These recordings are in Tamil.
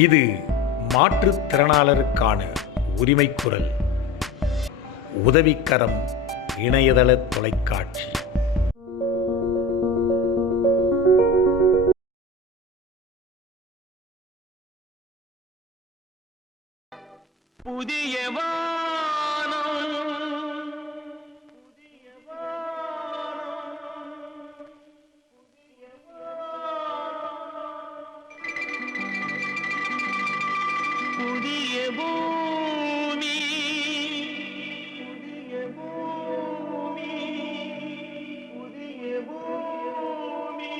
இது மாற்றுத்திறனாளருக்கான உரிமைக் குரல். உதவிக்கரம் இணையதள தொலைக்காட்சி. புதிய புதிய பூமி, புதிய பூமி, புதிய பூமி.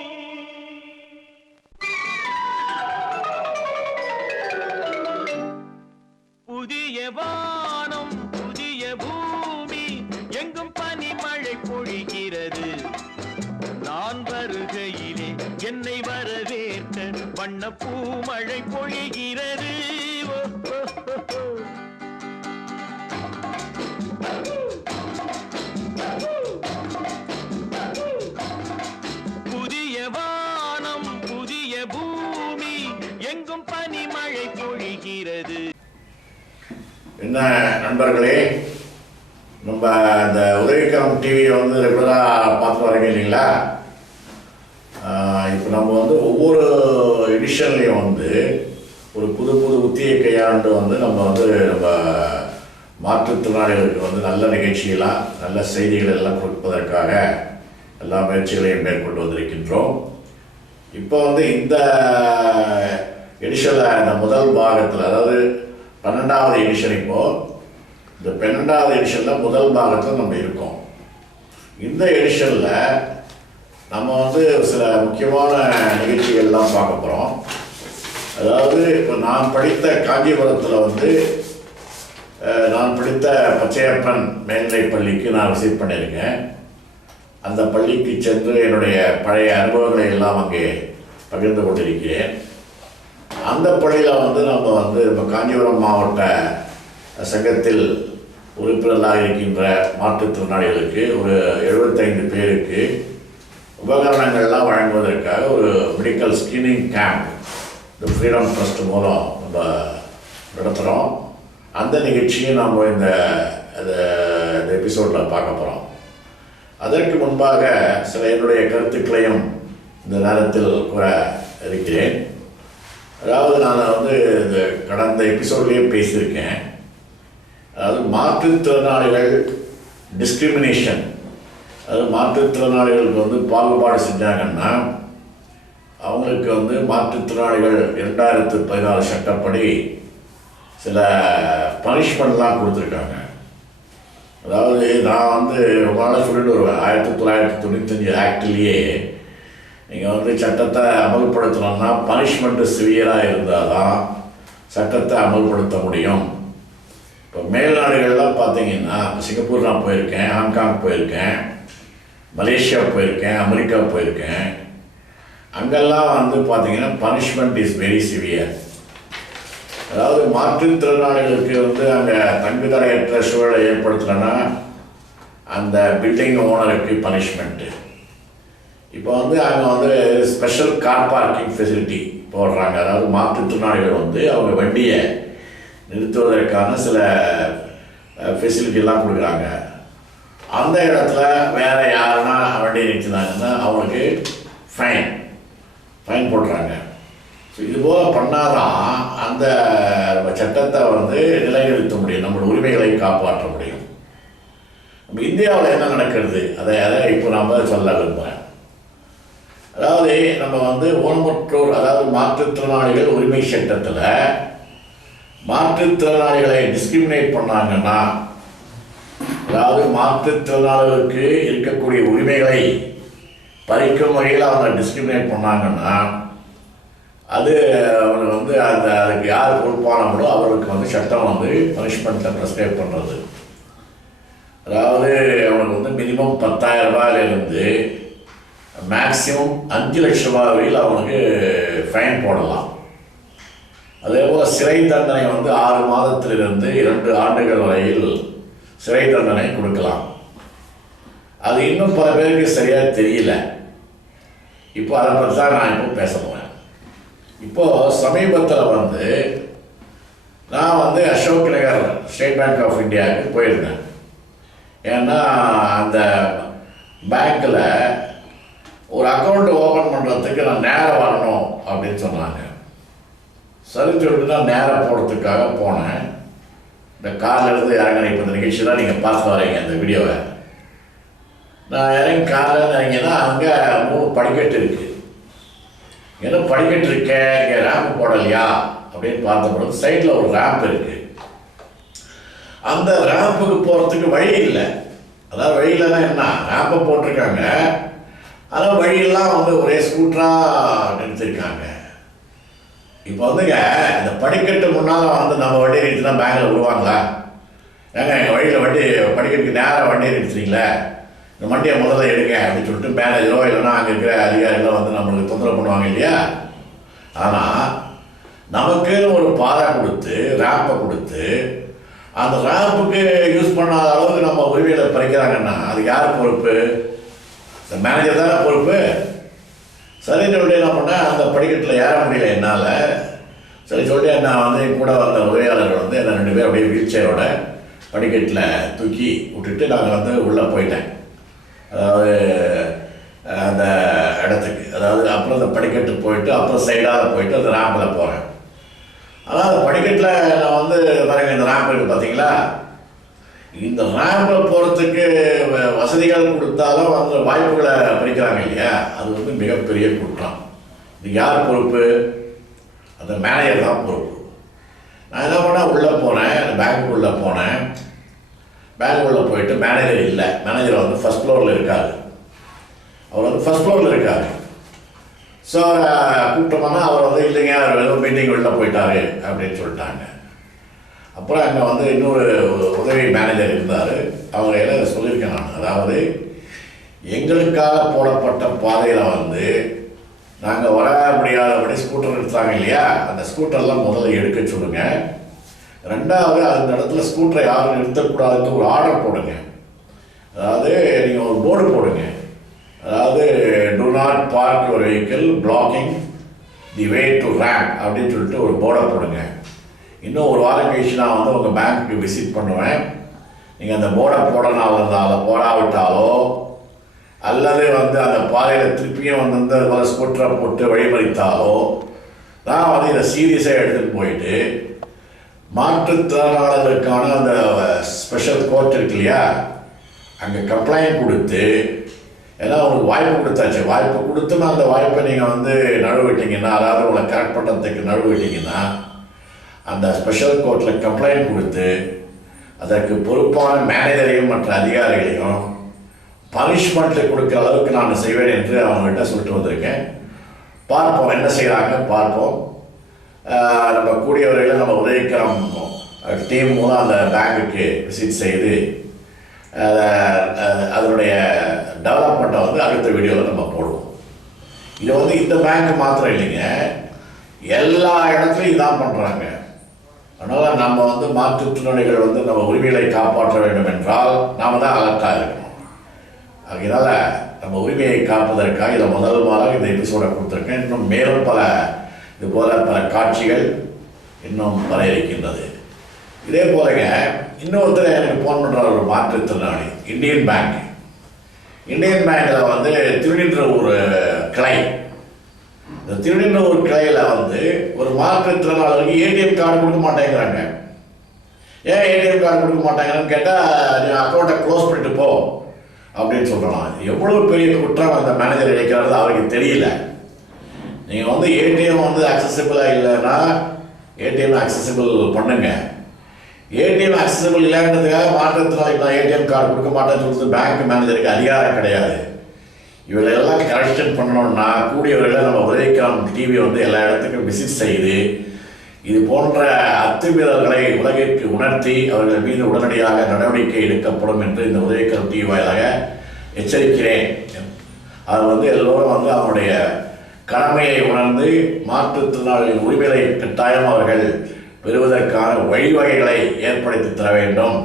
புதிய வானம், புதிய பூமி, எங்கும் பனிமழை பொழிகிறது. நான் வருகையிலே என்னை வரவேற்க வண்ண பூமழை பொழிகிறது. புதிய வானம், புதிய பூமி, எங்கும் பனிமழை பொழிகிறது. என்ன நண்பர்களே, நம்ம இந்த உதவிக்கரம் டிவியை ரெகுலராக பார்த்து வரீங்க இல்லைங்களா? இப்போ நம்ம ஒவ்வொரு எடிஷன்லேயும் ஒரு புது புது உத்தியை கையாண்டு நம்ம நம்ம மாற்றுத்திறனாளிகளுக்கு நல்ல நிகழ்ச்சிகளாக நல்ல செய்திகள் எல்லாம் கொடுப்பதற்காக எல்லா முயற்சிகளையும் மேற்கொண்டு வந்திருக்கின்றோம். இப்போ இந்த எடிஷனில் இந்த முதல் பாகத்தில், அதாவது 12வது எடிஷன், இப்போது இந்த 12வது எடிஷனில் முதல் பாகத்தில் நம்ம இருக்கோம். இந்த எடிஷனில் நம்ம சில முக்கியமான நிகழ்ச்சிகள்லாம் பார்க்க போகிறோம். அதாவது இப்போ நான் படித்த காஞ்சிபுரத்தில் நான் படித்த பச்சையப்பன் மேல்நிலைப் பள்ளிக்கு நான் விசிட் பண்ணியிருக்கேன். அந்த பள்ளிக்கு சென்று என்னுடைய பழைய அனுபவங்களை எல்லாம் அங்கே பகிர்ந்து கொண்டிருக்கிறேன். அந்த பள்ளியில் நம்ம நம்ம காஞ்சிபுரம் மாவட்ட சங்கத்தில் உறுப்பினர்களாக இருக்கின்ற மாற்றுத்திறனாளிகளுக்கு ஒரு 75 பேருக்கு உபகரணங்கள்லாம் வழங்குவதற்காக ஒரு மெடிக்கல் ஸ்கிரீனிங் கேம்ப் இந்த ஃப்ரீடம் ட்ரஸ்ட் மூலம் நம்ம நடத்துகிறோம். அந்த நிகழ்ச்சியை நாம் இந்த எபிசோடில் பார்க்க போகிறோம். அதற்கு முன்பாக சில என்னுடைய கருத்துக்களையும் இந்த நேரத்தில் கூற இருக்கிறேன். அதாவது நான் இந்த கடந்த எபிசோட்லேயே பேசியிருக்கேன். அதாவது மாற்றுத்திறனாளிகள் டிஸ்கிரிமினேஷன், அதாவது மாற்றுத்திறனாளிகளுக்கு பாகுபாடு செஞ்சாங்கன்னா அவங்களுக்கு மாற்றுத்திறனாளிகள் 2014 சட்டப்படி சில பனிஷ்மெண்ட்லாம் கொடுத்துருக்காங்க. அதாவது நான் ரொம்ப நாளாக சொல்லிட்டு வருவேன், 1995 ஆக்ட்லேயே நீங்கள் சட்டத்தை அமல்படுத்தணும்னா பனிஷ்மெண்ட்டு சிவியராக இருந்தால் தான் சட்டத்தை அமல்படுத்த முடியும். இப்போ மேல்நாடுகள்லாம் பார்த்தீங்கன்னா, சிங்கப்பூர் நான் போயிருக்கேன், ஹாங்காங் போயிருக்கேன், மலேசியா போயிருக்கேன், அமெரிக்கா போயிருக்கேன். அங்கெல்லாம் பார்த்தீங்கன்னா பனிஷ்மெண்ட் இஸ் வெரி சிவியர். அதாவது மாற்றுத்திறனாளிகளுக்கு அங்கே தங்குதடையற்ற சூழலை ஏற்படுத்தலைன்னா அந்த பில்டிங் ஓனருக்கு பனிஷ்மெண்ட்டு. இப்போ அங்கே ஸ்பெஷல் கார் பார்க்கிங் ஃபெசிலிட்டி போடுறாங்க. அதாவது மாற்றுத்திறனாளிகள் அவங்க வண்டியை நிறுத்துவதற்கான சில ஃபெசிலிட்டிலாம் கொடுக்குறாங்க. அந்த இடத்துல வேறு யாருன்னா வண்டியை நிறுத்தினாங்கன்னா அவங்களுக்கு ஃபைன் போடுறாங்க. ஸோ இதுபோல் பண்ணாதான் அந்த சட்டத்தை நிலைநிறுத்த முடியும், நம்மளோட உரிமைகளை காப்பாற்ற முடியும். நம்ம இந்தியாவில் என்ன நடக்கிறது அதை இப்போ நாம் சொல்ல விரும்புகிறேன். அதாவது நம்ம ஊனமுற்றோர், அதாவது மாற்றுத்திறனாளிகள் உரிமை சட்டத்தில் மாற்றுத்திறனாளிகளை டிஸ்கிரிமினேட் பண்ணாங்கன்னா, அதாவது மாற்றுத்திறனாளிகளுக்கு இருக்கக்கூடிய உரிமைகளை பறிக்கும் வகையில் அவங்க டிஸ்கிரிமினேட் பண்ணாங்கன்னா அது அவங்க அதுக்கு யார் பொறுப்பானவங்களோ அவர்களுக்கு சட்டம் பனிஷ்மெண்ட்டை ப்ரெஸ்கிரைப் பண்ணுறது. அதாவது அவங்களுக்கு மினிமம் 10,000 ரூபாயிலிருந்து மேக்சிமம் 5 லட்சம் ரூபாய் வரையில் அவனுக்கு ஃபைன் போடலாம். அதே போல் சிறை தண்டனை 6 மாதத்திலிருந்து 2 ஆண்டுகள் வரையில் சிறை தண்டனை கொடுக்கலாம். அது இன்னும் பல பேருக்கு சரியாக தெரியல. இப்போ அதை பற்றி தான் நான் இப்போ பேச போகிறேன். இப்போது சமீபத்தில் வந்து நான் வந்து Ashok Nagar state bank of இந்தியாவுக்கு போயிருந்தேன். ஏன்னா அந்த பேங்க்கில் ஒரு அக்கௌண்ட் ஓப்பன் பண்ணுறதுக்கு நான் நேரம் வரணும் அப்படின்னு சொன்னாங்க. சரி சொல்லிட்டு நான் நேரம் போகிறதுக்காக போனேன். இந்த காரில் இருந்து இறங்கின இப்போ இந்த நிகழ்ச்சி தான் நீங்கள் பார்த்து வரீங்க இந்த வீடியோவை. நான் இறங்கி காரில் இறங்கினா அங்கே 3 படிக்கட்டு இருக்குது. ஏன்னா படிக்கட்டு இருக்கேன், இங்கே ரேம்ப் போடலையா அப்படின்னு பார்த்தபோது சைடில் ஒரு ரேம்ப் இருக்குது. அந்த ரேம்புக்கு போகிறதுக்கு வழி இல்லை. அதாவது வழியில் தான் என்ன ரேம்பை போட்டிருக்காங்க, ஆனால் வழியெல்லாம் வந்து ஒரே ஸ்கூட்டராக நிறுத்திருக்காங்க. இப்போ வந்துங்க இந்த படிக்கட்டு முன்னால் வந்து நம்ம வண்டி நிறுத்தினா பேங்கில் விடுவாங்களா? ஏங்க எங்கள் வழியில் வண்டி படிக்கட்டுக்கு நேராக வண்டியை நிறுத்துறீங்களே, இந்த வண்டியை முதல்ல எடுங்க அப்படின்னு சொல்லிட்டு மேனேஜரோ இல்லைன்னா அங்கே இருக்கிற அதிகாரிகளோ வந்து நம்மளுக்கு தொந்தரவு பண்ணுவாங்க இல்லையா? ஆனால் நமக்கு ஒரு பாதை கொடுத்து ரேம்பை கொடுத்து அந்த ரேம்புக்கு யூஸ் பண்ணாத அளவுக்கு நம்ம உரிமையில பறிக்கிறாங்கன்னா அது யார் பொறுப்பு? இந்த மேனேஜர் தானே பொறுப்பு. சரின்னு சொல்லிட்டு என்ன பண்ணேன், அந்த படிக்கட்டில் ஏற முடியல என்னால். சரி சொல்லிட்டு நான் வந்து கூட வந்த உதவியாளர்கள் வந்து என்ன 2 பேர் அப்படியே வீல் சேரோட படிக்கட்டில் தூக்கி விட்டுட்டு நாங்கள் வந்து உள்ளே போயிட்டேன். அதாவது அந்த இடத்துக்கு, அதாவது அப்புறம் அந்த படிக்கட்டு போயிட்டு அப்புறம் சைடாக போயிட்டு அந்த ரேம்பில் போகிறேன். ஆனால் அந்த படிக்கட்டில் நான் வந்து பாருங்க இந்த ரேம்ப் இருக்குது பார்த்தீங்களா? இந்த ரேம்பில் போகிறதுக்கு வசதிகள் கொடுத்தாலும் அந்த வாய்ப்புகளை பறிக்கிறாங்க இல்லையா? அது வந்து மிகப்பெரிய குற்றம். இது யார் பொறுப்பு? அந்த மேனேஜர் தான் பொறுப்பு. நான் என்ன பண்ணேன், உள்ளே போனேன், பேங்க் உள்ளே போனேன். பேங்க் உள்ளே போயிட்டு மேனேஜர் இல்லை. மேனேஜர் வந்து ஃபஸ்ட் ஃப்ளோரில் இருக்காரு. அவர் வந்து ஃபஸ்ட் ஃப்ளோரில் இருக்காரு. ஸோ கூப்பிட்டோம்னா அவர் வந்து இல்லைங்க, அவர் ஏதோ மீட்டிங் வெளில போயிட்டாரு அப்படின்னு சொல்லிட்டாங்க. அப்புறம் அங்கே வந்து இன்னொரு உதவி மேனேஜர் இருந்தார். அவங்க எல்லாம் சொல்லியிருக்கேன் நான். அதாவது எங்களுக்காக போடப்பட்ட பாதையில் வந்து நாங்கள் வர முடியாதபடி ஸ்கூட்டர் எடுத்தாங்க இல்லையா? அந்த ஸ்கூட்டர்லாம் முதல்ல எடுக்க சொல்லுங்கள். 2வது அந்த இடத்துல ஸ்கூட்டரை யாரும் நிறுத்தக்கூடாதுன்னு ஒரு ஆர்டர் போடுங்க. அதாவது நீங்கள் ஒரு போர்டு போடுங்க. அதாவது to not park your vehicle blocking the way to ramp அப்படின்னு சொல்லிட்டு ஒரு போர்டை போடுங்க. இன்னும் ஒரு வாரம் கழிச்சு நான் வந்து உங்கள் பேங்க்குக்கு விசிட் பண்ணுவேன். நீங்கள் அந்த போர்டை போடாவிட்டாலோ அல்லது வந்து அந்த பாதையில் திருப்பியும் வந்து அந்த ஸ்கூட்டரை போட்டு வழிமறித்தாலோ நான் வந்து இதை சீரியஸாக எடுத்துகிட்டு போயிட்டு மாற்றுத்திறனாளர்களுக்கான அந்த ஸ்பெஷல் கோர்ட் இருக்கு இல்லையா, அங்கே கம்ப்ளைண்ட் கொடுத்து, ஏன்னா உங்களுக்கு வாய்ப்பு கொடுத்தாச்சு, வாய்ப்பு கொடுத்துன்னு அந்த வாய்ப்பை நீங்கள் வந்து நழுவிட்டீங்கன்னா, அதாவது உங்களை கரெக்ட் பண்ணுறதுக்கு நழுவிட்டீங்கன்னா அந்த ஸ்பெஷல் கோர்ட்டில் கம்ப்ளைண்ட் கொடுத்து அதற்கு பொறுப்பான மேனேஜரையும் மற்ற அதிகாரிகளையும் பனிஷ்மெண்ட்டு கொடுக்குற அளவுக்கு நான் செய்வேன் என்று அவங்ககிட்ட சொல்லிட்டு வந்திருக்கேன். பார்ப்போம் என்ன செய்கிறாங்க பார்ப்போம். நம்ம கூடியவர்களை நம்ம உதவிக்கிறோம் டீம் மூலம் அந்த பேங்குக்கு விசிட் செய்து அதனுடைய டெவலப்மெண்ட்டை வந்து அடுத்த வீடியோவில் நம்ம போடுவோம். இது வந்து இந்த பேங்க் மாத்திரம் இல்லைங்க, எல்லா இடத்துலையும் இதான் பண்ணுறாங்க. அதனால் நம்ம வந்து மாற்றுத்திறனாளிகள் வந்து நம்ம உரிமைகளை காப்பாற்ற வேண்டும் என்றால் நாம் தான் அலர்ட்டாக இருக்கணும். அதனால் நம்ம உரிமையை காப்பதற்காக இதை முதல் வாரம் இந்த எபிசோடை கொடுத்துருக்கேன். இன்னும் மேலும் இது போல பல காட்சிகள் இன்னும் வர இருக்கின்றது. இதே போலங்க இன்னொருத்தர் எனக்கு ஃபோன் பண்ணுற ஒரு மாற்றுத்திறனாளி இந்தியன் பேங்க்கில் வந்து திருநின்றவூர் கிளை. இந்த திருநின்றவூர் கிளையில் வந்து ஒரு மாற்றுத்திறனாளருக்கு ஏடிஎம் கார்டு கொடுக்க மாட்டேங்கிறாங்க. ஏன் ஏடிஎம் கார்டு கொடுக்க மாட்டேங்கிறான்னு கேட்டால் நீ அக்கௌண்ட்டை க்ளோஸ் பண்ணிட்டு போ அப்படின்னு சொல்கிறான். எவ்வளோ பெரிய குற்றம் அந்த மேனேஜர் இழைக்கிறது அவருக்கு தெரியல. நீங்கள் வந்து ஏடிஎம் வந்து அக்சசிபிளாக இல்லைன்னா ஏடிஎம் அக்சசிபிள் பண்ணுங்க. ஏடிஎம் அக்சசிபிள் இல்லைன்றதுக்காக மாற்றத்தினால ஏடிஎம் கார்டு கொடுக்க மாட்டேன்னு சொல்லிட்டு பேங்க் மேனேஜருக்கு அதிகாரம் கிடையாது. இவங்களெல்லாம் கரெக்ஷன் பண்ணணும்னா கூடியவர்களை நம்ம உதவிக்கான டிவி வந்து எல்லா இடத்துக்கும் விசிட் செய்து இது போன்ற அத்துமீறல்களை உலகிற்கு உணர்த்தி அவர்கள் மீது உடனடியாக நடவடிக்கை எடுக்கப்படும் என்று இந்த உதவிக்கான டிவி வாயிலாக எச்சரிக்கிறேன். அது வந்து எல்லோரும் வந்து அவனுடைய கடமையை உணர்ந்து மாற்றுத்திறனாளிகளின் உரிமைகளை கட்டாயம் அவர்கள் பெறுவதற்கான வழிவகைகளை ஏற்படுத்தி தர வேண்டும்.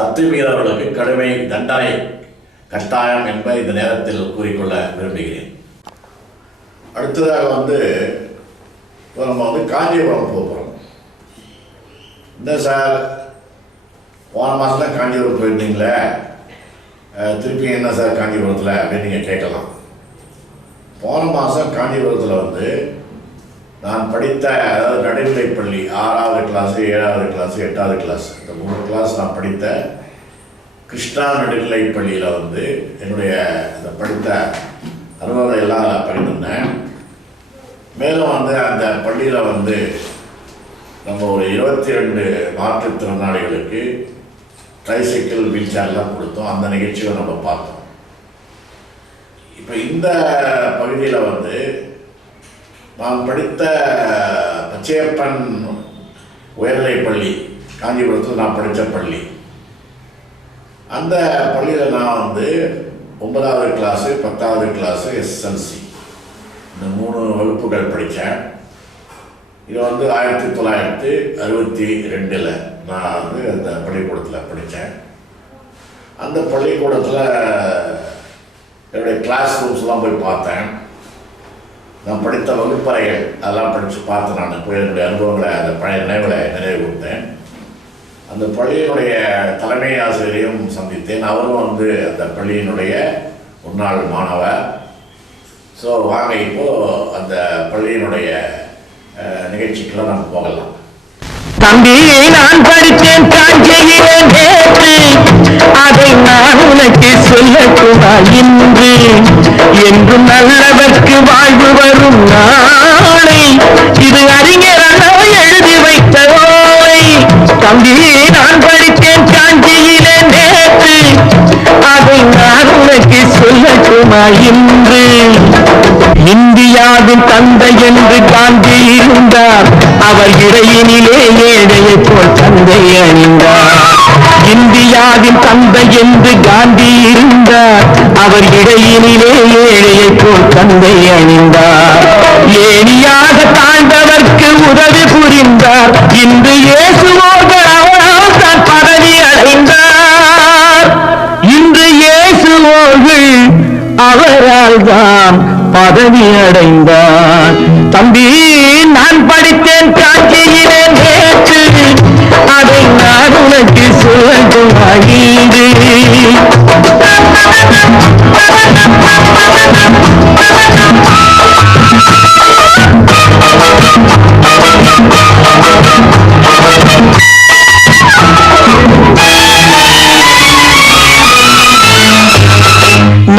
அத்துமீறவர்களுக்கு கடுமை தண்டனை கட்டாயம் என்பதை இந்த நேரத்தில் கூறிக்கொள்ள விரும்புகிறேன். அடுத்ததாக வந்து இப்போ நம்ம வந்து காஞ்சிபுரம் போகிறோம். என்ன சார் போன மாதம் தான் காஞ்சிபுரம் போயிருந்தீங்களே, திருப்பி என்ன சார் காஞ்சிபுரத்தில் அப்படின்னு நீங்கள் கேட்கலாம். போன மாதம் காஞ்சிபுரத்தில் வந்து நான் படித்த, அதாவது நடுநிலைப் பள்ளி 6வது கிளாஸு 7வது கிளாஸு 8வது கிளாஸ், இந்த 3 கிளாஸ் நான் படித்த கிருஷ்ணா நடுநிலைப் பள்ளியில் வந்து என்னுடைய இந்த படித்த அனுபவம் எல்லாம் நான் பகிர்ந்திருந்தேன். மேலும் வந்து அந்த பள்ளியில் வந்து நம்ம ஒரு 22 மாற்றுத்திறனாளிகளுக்கு ட்ரைசைக்கிள் வீல் சேர்லாம் கொடுத்தோம். அந்த நிகழ்ச்சியை நம்ம பார்த்தோம். இப்போ இந்த பகுதியில் வந்து நான் படித்த பச்சையப்பன் உயர்நிலைப் பள்ளி, காஞ்சிபுரத்தில் நான் படித்த பள்ளி, அந்த பள்ளியில் நான் வந்து 9வது கிளாஸு 10வது கிளாஸு எஸ்எஸ்எல்சி இந்த 3 வகுப்புகள் படித்தேன். இது வந்து 1962 நான் வந்து அந்த பள்ளிக்கூடத்தில் படித்தேன். அந்த பள்ளிக்கூடத்தில் என்னுடைய கிளாஸ் ரூம்ஸ்லாம் போய் பார்த்தேன். நான் படித்த வகுப்பறைகள் அதெல்லாம் படித்து பார்த்தேன். நான் போய் என்னுடைய அனுபவங்களை, அந்த பழைய நினைவுகளை நினைவு கொடுத்தேன். அந்த பள்ளியினுடைய தலைமை ஆசிரியரையும் சந்தித்தேன். அவரும் வந்து அந்த பள்ளியினுடைய முன்னாள் மாணவர். ஸோ வாங்க இப்போது அந்த பள்ளியினுடைய நிகழ்ச்சிக்கெல்லாம் நம்ம போகலாம். தம்பி, நான் படித்தேன் காஞ்சியிலே நேற்று, அதை நான் உனக்கு சொல்லக்கூடா இன்று. என்றும் நல்லவர்க்கு வாழ்வு வரும் நாளை, இது அறிஞர் அண்ணா எழுதி வைத்த ஓலை. தம்பி, நான் படித்தேன் காஞ்சியிலே நேற்று, அதை நான் உனக்கு சொல்லக்கூடா இன்று. இந்தியாவின் தந்தை என்று காந்தி இருந்தார், அவர் இடையினிலே ஏழையை போல் தந்தை அணிந்தார். இந்தியாவின் தந்தை என்று காந்தி இருந்தார், அவர் இடையினிலே ஏழையை போல் தந்தை அணிந்தார். ஏணியாக தாழ்ந்தவர்க்கு உதவி புரிந்தார், இன்று இயேசுவோர்கள் அவரால் தான் பதவி அடைந்தார். இன்று இயேசுவோர்கள் அவரால் தான் பதவி அடைந்தார். தம்பி, நான் படித்தேன் காஞ்சியிலே நேற்று, அதை நான் உனக்கு சொல்லக்கூடா இன்று.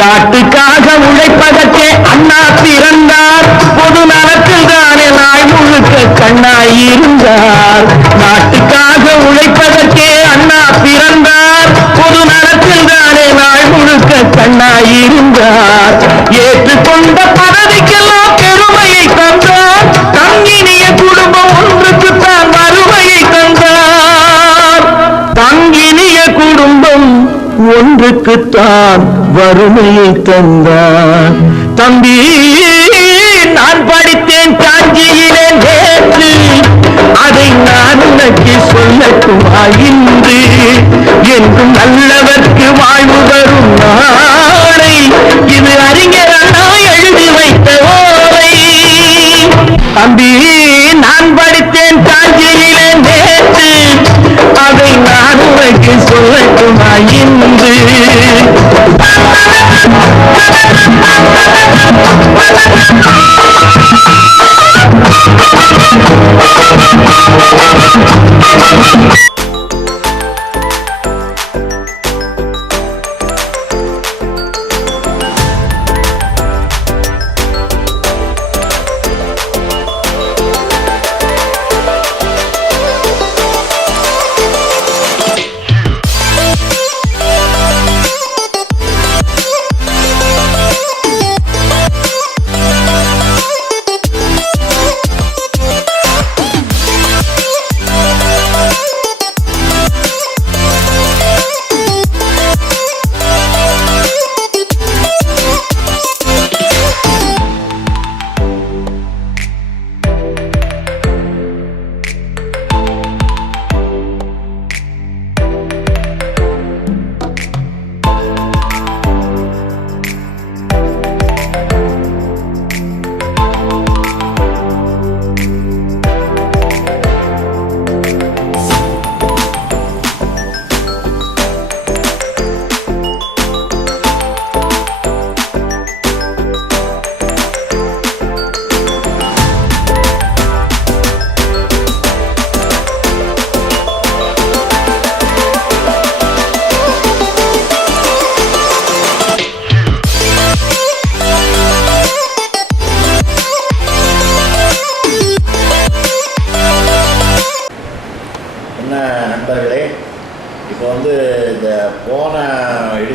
நாட்டுக்காக உழைப்பதற்கே அண்ணா பிறந்தார், பொது நலத்தில் தானே நாள் முழுக்க கண்ணாயிருந்தார். நாட்டுக்காக உழைப்பதற்கே அண்ணா பிறந்தார், பொது நலத்தில் தானே நாள் முழுக்க கண்ணாயிருந்தார். ஏற்றுக்கொண்ட பதவிக்கெல்லாம் பெருமையை தந்தார், தங்கினிய குடும்பம் ஒன்றுக்குத்தான் வறுமையை தந்தார். தங்கினிய குடும்பம் ஒன்றுக்குத்தான் வறுமையை தந்தார். தம்பி, நான் படித்தேன் காஞ்சியிலே நேற்று, அதை நான் உனக்கு சொல்லக்கூடா இன்று. என்றும் நல்லவர்க்கு வாழ்வு வரும் நாளை, இது அறிஞர் அண்ணா எழுதி வைத்த ஓலை. தம்பி, நான் படித்தேன் காஞ்சியிலே நேற்று, அதை நான் உனக்கு சொல்லக்கூடா இன்று.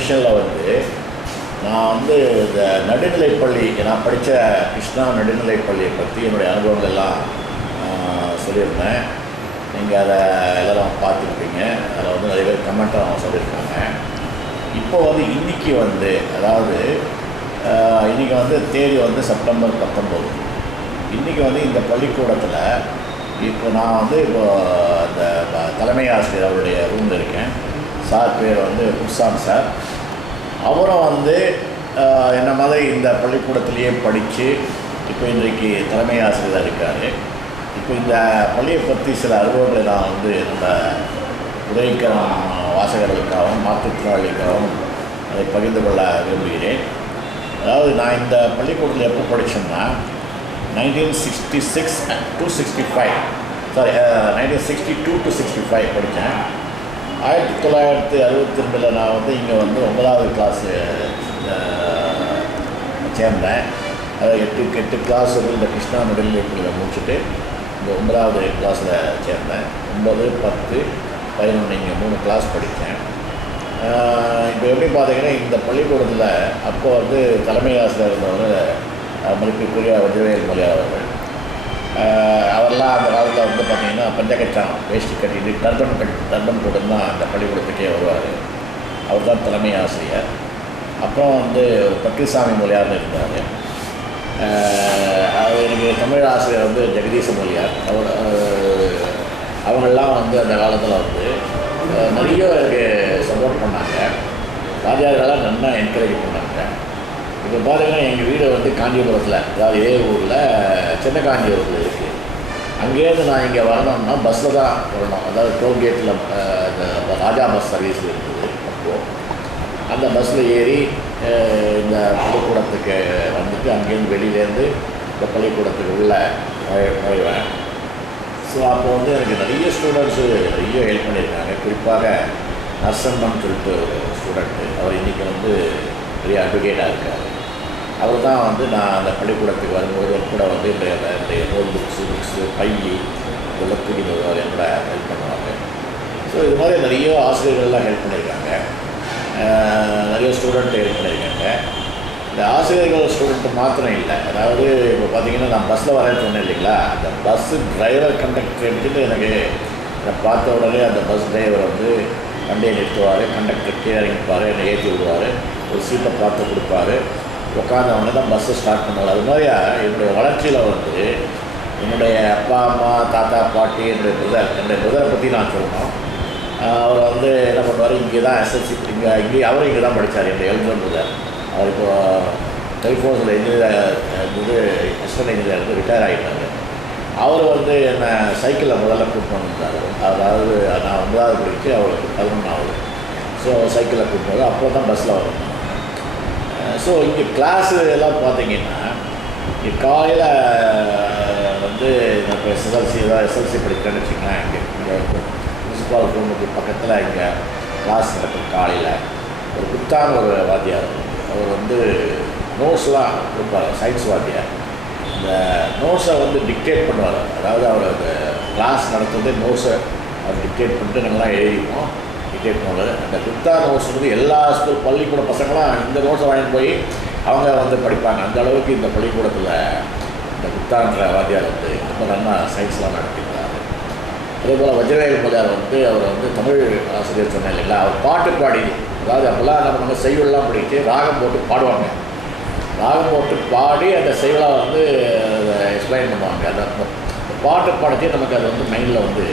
எடிஷனில் வந்து நான் வந்து இந்த நடுநிலைப்பள்ளி நான் படித்த கிருஷ்ணா நடுநிலைப்பள்ளியை பற்றி என்னுடைய அனுபவங்கள் எல்லாம் சொல்லியிருந்தேன். நீங்கள் அதை எல்லோரும் பார்த்துருப்பீங்க. அதில் வந்து நிறைய பேர் கமெண்ட்டாக சொல்லியிருக்காங்க. இப்போ வந்து இன்றைக்கி வந்து அதாவது இன்றைக்கி வந்து தேதி வந்து செப்டம்பர் 19. இன்றைக்கி வந்து இந்த பள்ளிக்கூடத்தில் இப்போ நான் வந்து இப்போ அந்த தலைமை ஆசிரியர் அவருடைய ரூமில் இருக்கேன். சார் பேர் வந்து குர்சான் சார். அவரும் வந்து என்ன மாதிரி இந்த பள்ளிக்கூடத்திலேயே படித்து இப்போ இன்றைக்கு தலைமை ஆசிரியராக இருக்கார். இப்போ இந்த பள்ளியை பற்றி சில அனுபவங்களை நான் வந்து நம்ம உதவிக்கரம் வாசகர்களுக்காகவும் மாற்றுத்திறனாளிகளுக்காகவும் அதை பகிர்ந்து கொள்ள விரும்புகிறேன். அதாவது நான் இந்த பள்ளிக்கூடத்தில் எப்போ படித்தேன்னா 1966 to 65 சாரி 1962 to 65 படித்தேன். 1962 நான் வந்து இங்கே வந்து 9வது கிளாஸு சேர்ந்தேன். அது 8 கிளாஸ் வந்து இந்த கிருஷ்ணா நடுநிலைப்பள்ளியில் முடிச்சுட்டு இந்த 9வது கிளாஸில் சேர்ந்தேன். 9, 10, 11 இங்கே 3 கிளாஸ் படித்தேன். இப்போ எப்படி பார்த்தீங்கன்னா இந்த பள்ளிக்கூடத்தில் அப்போ வந்து தலைமை ஆசிரியர் இருந்தவர் மதிப்புக்குரிய வஜ்ரவேல் மொழியார் அவர்கள். அவரெல்லாம் அந்த காலத்தில் வந்து பார்த்திங்கன்னா பஞ்சகச்சான் வேஷ்டி கட்டிட்டு டர்பன் போட்டு தான் அந்த பள்ளிக்கூடத்துக்கே வருவார். அவர் தான் தலைமை ஆசிரியர். அப்புறம் வந்து பக்கிசாமி மொழியார்னு இருந்தார். எனக்கு தமிழ் ஆசிரியர் வந்து ஜெகதீச மொழியார். அவங்கெல்லாம் வந்து அந்த காலத்தில் வந்து நிறைய எனக்கு சப்போர்ட் பண்ணாங்க. ராஜாக்கெல்லாம் நல்லா என்கரேஜ் பண்ணாங்க. இப்போ பார்த்தீங்கன்னா எங்கள் வீடு வந்து காஞ்சிபுரத்தில், அதாவது இதே ஊரில் சின்ன காஞ்சிபுரத்தில் இருக்குது. அங்கேருந்து நான் இங்கே வரணும்னா பஸ்ஸில் தான் வரணும். அதாவது டோல்கேட்டில் இந்த ராஜா பஸ் சர்வீஸ் இருந்தது. அப்போது அந்த பஸ்ஸில் ஏறி இந்த பள்ளிக்கூடத்துக்கு வந்துட்டு அங்கேருந்து வெளியிலேருந்து இந்த பள்ளிக்கூடத்துக்கு உள்ளே நுழைவேன். ஸோ அப்போ வந்து எனக்கு நிறைய ஸ்டூடெண்ட்ஸு நிறைய ஹெல்ப் பண்ணியிருக்காங்க. குறிப்பாக நர்சம்மன் சொல்லிட்டு ஒரு ஸ்டூடெண்ட்டு, அவர் இன்றைக்கி வந்து பெரிய அட்வொகேட்டாக இருக்கார். அவர் தான் வந்து நான் அந்த பள்ளிக்கூடத்துக்கு வரும்போது கூட வந்து என்னுடைய நோட் புக்ஸு பை இதெல்லாம் தூக்கிட்டு வருவார், என்னோட ஹெல்ப் பண்ணுவாங்க. ஸோ இது மாதிரி நிறைய ஆசிரியர்கள்லாம் ஹெல்ப் பண்ணியிருக்காங்க. நிறைய ஸ்டூடெண்ட் ஹெல்ப் பண்ணியிருக்காங்க. இந்த ஆசிரியர்கள் ஸ்டூடெண்ட்டு மாத்திரம் இல்லை. அதாவது இப்போ பார்த்தீங்கன்னா நான் பஸ்ஸில் வரேன்னு சொன்னேன் இல்லைங்களா, அந்த பஸ்ஸு டிரைவர் கண்டக்டர் எடுத்துகிட்டு எனக்கு என்னை பார்த்த உடனே அந்த பஸ் டிரைவர் வந்து வண்டியை நிறுத்துவார், கண்டக்டர் கீழே இறங்கிப்பார், என்னை ஏற்றி விடுவார், ஒரு சீட்டை பார்த்து கொடுப்பாரு, உட்காந்தவொடனே தான் பஸ்ஸை ஸ்டார்ட் பண்ணுவார். அது மாதிரி என்னுடைய வளர்ச்சியில் வந்து என்னுடைய அப்பா அம்மா தாத்தா பாட்டி என்னுடைய பிரதரை பற்றி நான் சொல்லணும். அவர் வந்து என்ன பண்ணுவார், இங்கே தான் எஸ்எல்சி அவரும் இங்கே தான் படித்தார். என்னுடைய எல்டர் பிரதர். அவர் இப்போ டெலிஃபோன்ஸில் இன்ஜினியர் அசிஸ்டன்ட் இன்ஜினியர் இருந்து ரிட்டையர் ஆகிட்டார். அவர் வந்து என்னை சைக்கிளில் முதல்ல கூப்பிட்டு வந்துட்டார். அதாவது நான் 9வது படித்து அவருக்கு 11ஆவது. ஸோ சைக்கிளில் கூப்பிட்டு வந்து அப்போ தான் பஸ்ஸில் வரும். ஸோ இங்கே கிளாஸு எல்லாம் பார்த்தீங்கன்னா இங்கே காலையில் வந்து இப்போ எஸ்எல்சி படிக்கிறேன்னு வச்சுக்கலாம். இங்கே முனிசிபால் ரூமுக்கு பக்கத்தில் இங்கே கிளாஸ் நடக்கும். காலையில் ஒரு குத்தான ஒரு வாத்தியார், அவர் வந்து நோட்ஸ்லாம் கொடுப்பார், சயின்ஸ் வாத்தியார். இந்த நோட்ஸை வந்து டிக்டேட் பண்ணுவார். அதாவது அவர் அந்த கிளாஸ் நடத்துறது நோட்ஸை அவர் டிக்டேட் பண்ணிட்டு நாங்கள்லாம் எழுதிப்போம். டிக்டேட் பண்ணுவார். அந்த குத்தா நோட்ஸ் வந்து எல்லா ஸ்கூல் பள்ளிக்கூட பசங்களாம் இந்த நோட்ஸை வாங்கிட்டு போய் அவங்க வந்து படிப்பாங்க. அந்த அளவுக்கு இந்த பள்ளிக்கூடத்தில் இந்த குத்தான்ற வாத்தியார் வந்து ரொம்ப நல்லா சயின்ஸ்லாம் நடத்திருக்காரு. அதே போல் வஜ்ரவேல் மொழியார் வந்து அவர் வந்து தமிழ் ஆசிரியர் சொன்னேன் இல்லைங்களா, அவர் பாட்டு பாடி, அதாவது அப்போல்லாம் நம்ம வந்து செய்யுள்லாம் படித்து ராகம் போட்டு பாடுவாங்க. ராகம் போட்டு பாடி அந்த செய்யுளை வந்து எக்ஸ்பிளைன் பண்ணுவாங்க. அந்த பாட்டு பாடிச்சு நமக்கு அது வந்து மைண்டில் வந்து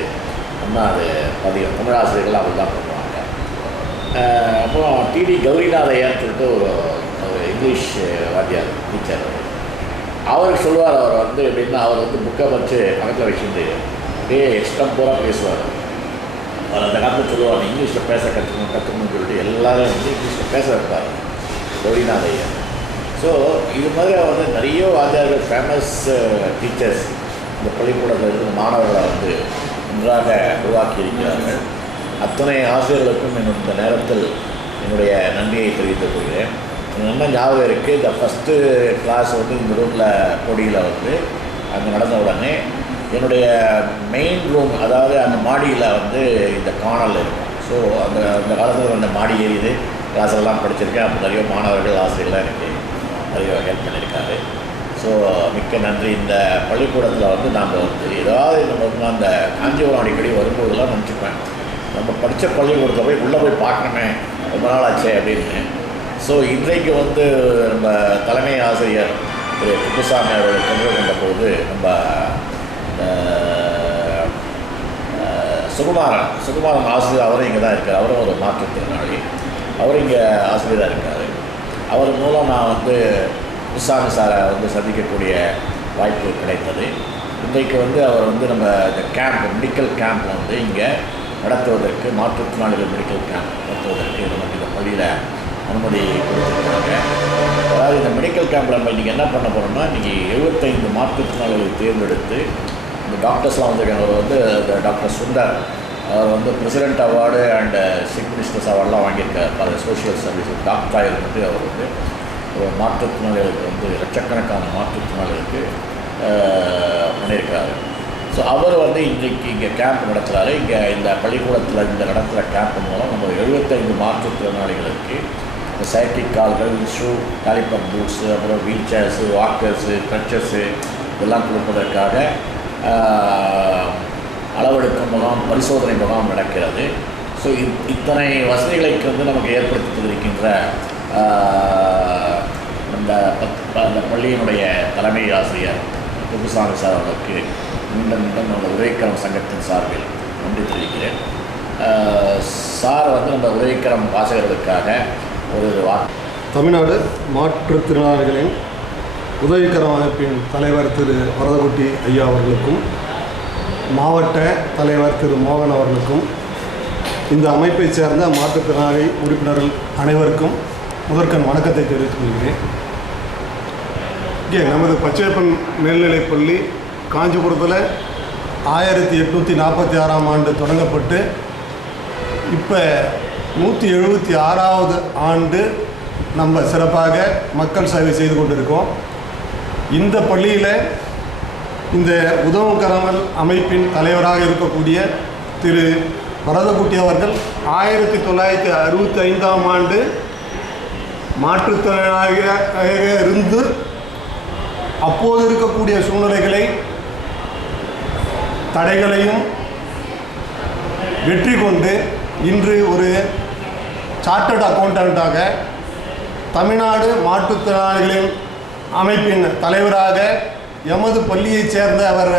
ஒன்றா அது பதிகம். தமிழ் ஆசிரியர்கள் அவர் தான் பண்ணுவாங்க. அப்புறம் டிடி கௌரிநாதையான்னு சொல்லிட்டு ஒரு இங்கிலீஷ் வாத்தியார் டீச்சர், அவருக்கு சொல்லுவார். அவர் வந்து எப்படின்னா அவர் வந்து புக்கை வச்சு பக்கத்தில் வச்சுட்டு அப்படியே எக்ஸ்டம்போராக பேசுவார். அவர் அந்த காலத்தில் சொல்லுவார், இங்கிலீஷில் பேச கற்றுக்கணும்னு சொல்லிட்டு எல்லோரும் வந்து இங்கிலீஷில் பேச வைப்பார் கௌரிநாதையர். ஸோ இது மாதிரி வந்து நிறைய வாத்தியார்கள் ஃபேமஸ் டீச்சர்ஸ் இந்த பள்ளிக்கூடத்தில் இருக்கிற மாணவர்களை வந்து நன்றாக உருவாக்கி இருக்கிறார்கள். அத்தனை ஆசிரியர்களுக்கும் இந்த நேரத்தில் என்னுடைய நன்றியை தெரிவித்துக் கொள்கிறேன். நல்ல ஞாபகம் இருக்குது, இந்த ஃபஸ்ட்டு கிளாஸ் வந்து இந்த ரூமில் கொடியில் வந்து அங்கே நடந்த உடனே என்னுடைய மெயின் ரூம், அதாவது அந்த மாடியில் வந்து இந்த காணல் இருக்கும். ஸோ அந்த காலத்தில் அந்த மாடி ஏறிது கிளாஸெல்லாம் படிச்சிருக்கேன். அப்போ நிறைய மாணவர்கள் ஆசிரியர்கள்லாம் எனக்கு நிறைய ஹெல்ப் பண்ணியிருக்காரு. ஸோ மிக்க நன்றி. இந்த பள்ளிக்கூடத்தில் வந்து நாம் வந்து ஏதாவது நம்ம அந்த காஞ்சிபுரம் அடிக்கடி வரும்போதெல்லாம் நினச்சிப்பேன், நம்ம படித்த பள்ளிக்கூடத்தில் போய் உள்ளே போய் பார்க்கணுமே, ரொம்ப நாள் ஆச்சே அப்படின்னு. ஸோ இன்றைக்கு வந்து நம்ம தலைமை ஆசிரியர் திரு குப்புசாமி அவர்கள் கொண்டு கொண்ட போது நம்ம சுகுமாரன் ஆசிரியர் அவரும் இங்கே தான் இருக்கார். அவரும் ஒரு மாற்றுத்திறனாளி, அவரும் இங்கே ஆசிரியராக இருக்கார். அவர் மூலம் நான் வந்து குப்புசாமி சாரை வந்து சந்திக்கக்கூடிய வாய்ப்பு கிடைத்தது. இன்றைக்கு வந்து அவர் வந்து நம்ம இந்த மெடிக்கல் கேம்ப் வந்து இங்கே நடத்துவதற்கு, மாற்றுத்திறனாளிகள் மெடிக்கல் கேம்ப் நடத்துவதற்கு நமக்கு இந்த பள்ளியில் அனுமதி கொடுத்துருக்காங்க. அதாவது இந்த மெடிக்கல் கேம்பில் நம்ம இன்றைக்கி என்ன பண்ண போகிறோம்னா, இன்றைக்கி 75 மாற்றுத்திறனாளிகளை தேர்ந்தெடுத்து இந்த டாக்டர்ஸ்லாம் வந்திருக்காங்க. அவர் வந்து இந்த டாக்டர் சுந்தர், அவர் வந்து president award and chief ministers அவார்டெலாம் வாங்கியிருக்கார். பல சோஷியல் சர்வீஸ் டாக்டராக இருந்துட்டு அவர் வந்து ஒரு மாற்றுத்திறனாளிகளுக்கு வந்து லட்சக்கணக்கான மாற்றுத்திறனாளிகளுக்கு பண்ணியிருக்காரு. ஸோ அவர் வந்து இன்றைக்கு இங்கே கேம்ப் நடத்துகிறாரு. இங்கே இந்த பள்ளிக்கூடத்தில் இந்த நடத்துகிற கேம்ப் மூலம் நம்ம 75 மாற்றுத்திறனாளிகளுக்கு இந்த சைக்கிள் கால்கள், ஷூ, காலிப்பர் பூட்ஸு, அப்புறம் வீல் சேர்ஸு, வாக்கர்ஸு, க்ரச்சர்ஸு இதெல்லாம் கொடுப்பதற்காக அளவெடுக்கும் முகாம், பரிசோதனை முகாம் நடக்கிறது. ஸோ இத்தனை வசதிகளுக்கு வந்து நமக்கு ஏற்படுத்தி இருக்கின்ற அந்த பள்ளியினுடைய தலைமை ஆசிரியர் குப்புசாமி சார் அவர்களுக்கு மீண்டும் நம்ம உதவிக்கரம் சங்கத்தின் சார்பில் நன்றி தெரிவிக்கிறேன். சார் வந்து நம்ம உதவிக்கரம் வாசகர்களுக்காக ஒரு தமிழ்நாடு மாற்றுத்திறனாளிகளின் உதவிக்கரம் அமைப்பின் தலைவர் திரு வரதகுட்டி ஐயா அவர்களுக்கும், மாவட்ட தலைவர் திரு மோகன் அவர்களுக்கும், இந்த அமைப்பைச் சேர்ந்த மாற்றுத்திறனாளி உறுப்பினர்கள் அனைவருக்கும் முதற்கண் வணக்கத்தை தெரிவித்துக் கொள்கிறேன். இங்கே நமது பச்சையப்பன் மேல்நிலைப்பள்ளி காஞ்சிபுரத்தில் 1846ஆம் ஆண்டு தொடங்கப்பட்டு இப்போ 176வது ஆண்டு நம்ம சிறப்பாக மக்கள் சேவை செய்து கொண்டிருக்கோம். இந்த பள்ளியில் இந்த உதவும் கரமல் அமைப்பின் தலைவராக இருக்கக்கூடிய திரு வரதகுட்டி அவர்கள் 1965ஆம் ஆண்டு மாற்றுத்திறனாளியாக இருந்து அப்போது இருக்கக்கூடிய சூழ்நிலைகளை, தடைகளையும் வெற்றி கொண்டு இன்று ஒரு சார்ட்டர்ட் அக்கௌண்டண்ட்டாக தமிழ்நாடு மாற்றுத்திறனாளிகளின் அமைப்பின் தலைவராக எமது பள்ளியைச் சேர்ந்த அவர்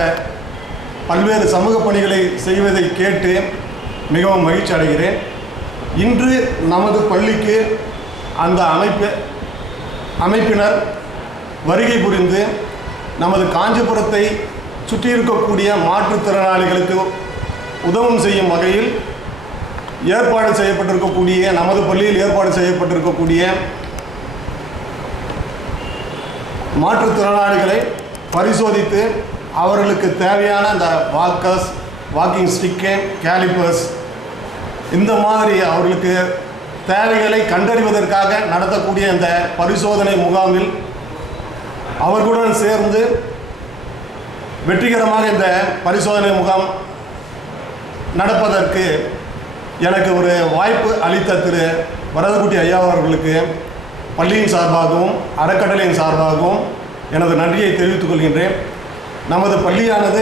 பல்வேறு சமூக பணிகளை செய்வதை கேட்டு மிகவும் மகிழ்ச்சி அடைகிறேன். இன்று நமது பள்ளிக்கு அந்த அமைப்பினர் வருகை புரிந்து நமது காஞ்சிபுரத்தை சுற்றி இருக்கக்கூடிய மாற்றுத்திறனாளிகளுக்கு உதவும் செய்யும் வகையில் ஏற்பாடு செய்யப்பட்டிருக்கக்கூடிய, நமது பள்ளியில் ஏற்பாடு செய்யப்பட்டிருக்கக்கூடிய மாற்றுத்திறனாளிகளை பரிசோதித்து அவர்களுக்கு தேவையான அந்த வாக்கர்ஸ், வாக்கிங் ஸ்டிக்கு, கேலிப்பர்ஸ் இந்த மாதிரி அவர்களுக்கு தேவைகளை கண்டறிவதற்காக நடத்தக்கூடிய இந்த பரிசோதனை முகாமில் அவர்களுடன் சேர்ந்து வெற்றிகரமாக இந்த பரிசோதனை முகாம் நடப்பதற்கு எனக்கு ஒரு வாய்ப்பு அளித்த திரு வரதகுட்டி ஐயா அவர்களுக்கு பள்ளியின் சார்பாகவும் அறக்கட்டளையின் சார்பாகவும் எனது நன்றியை தெரிவித்துக் கொள்கின்றேன். நமது பள்ளியானது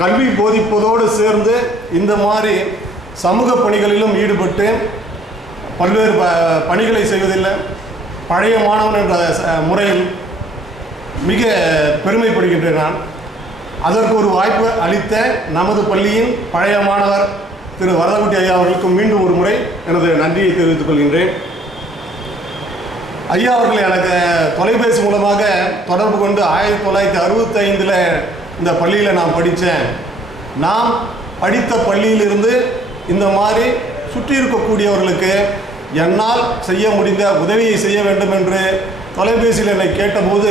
கல்வி போதிப்பதோடு சேர்ந்து இந்த மாதிரி சமூக பணிகளிலும் ஈடுபட்டு பல்வேறு பணிகளை செய்வதில்லை. பழைய மாணவன் என்ற முறையில் மிக பெருமைப்படுகின்றேன் நான். அதற்கு ஒரு வாய்ப்பு அளித்த நமது பள்ளியின் பழைய மாணவர் திரு வரதகுட்டி ஐயா அவர்களுக்கு மீண்டும் ஒரு முறை எனது நன்றியை தெரிவித்துக் கொள்கின்றேன். ஐயா அவர்கள் எனக்கு தொலைபேசி மூலமாக தொடர்பு கொண்டு 1965 இந்த பள்ளியில் நான் படித்தேன். நாம் படித்த பள்ளியிலிருந்து இந்த மாதிரி சுற்றி இருக்கக்கூடியவர்களுக்கு என்னால் செய்ய முடிந்த உதவியை செய்ய வேண்டும் என்று தொலைபேசியில் என்னை கேட்டபோது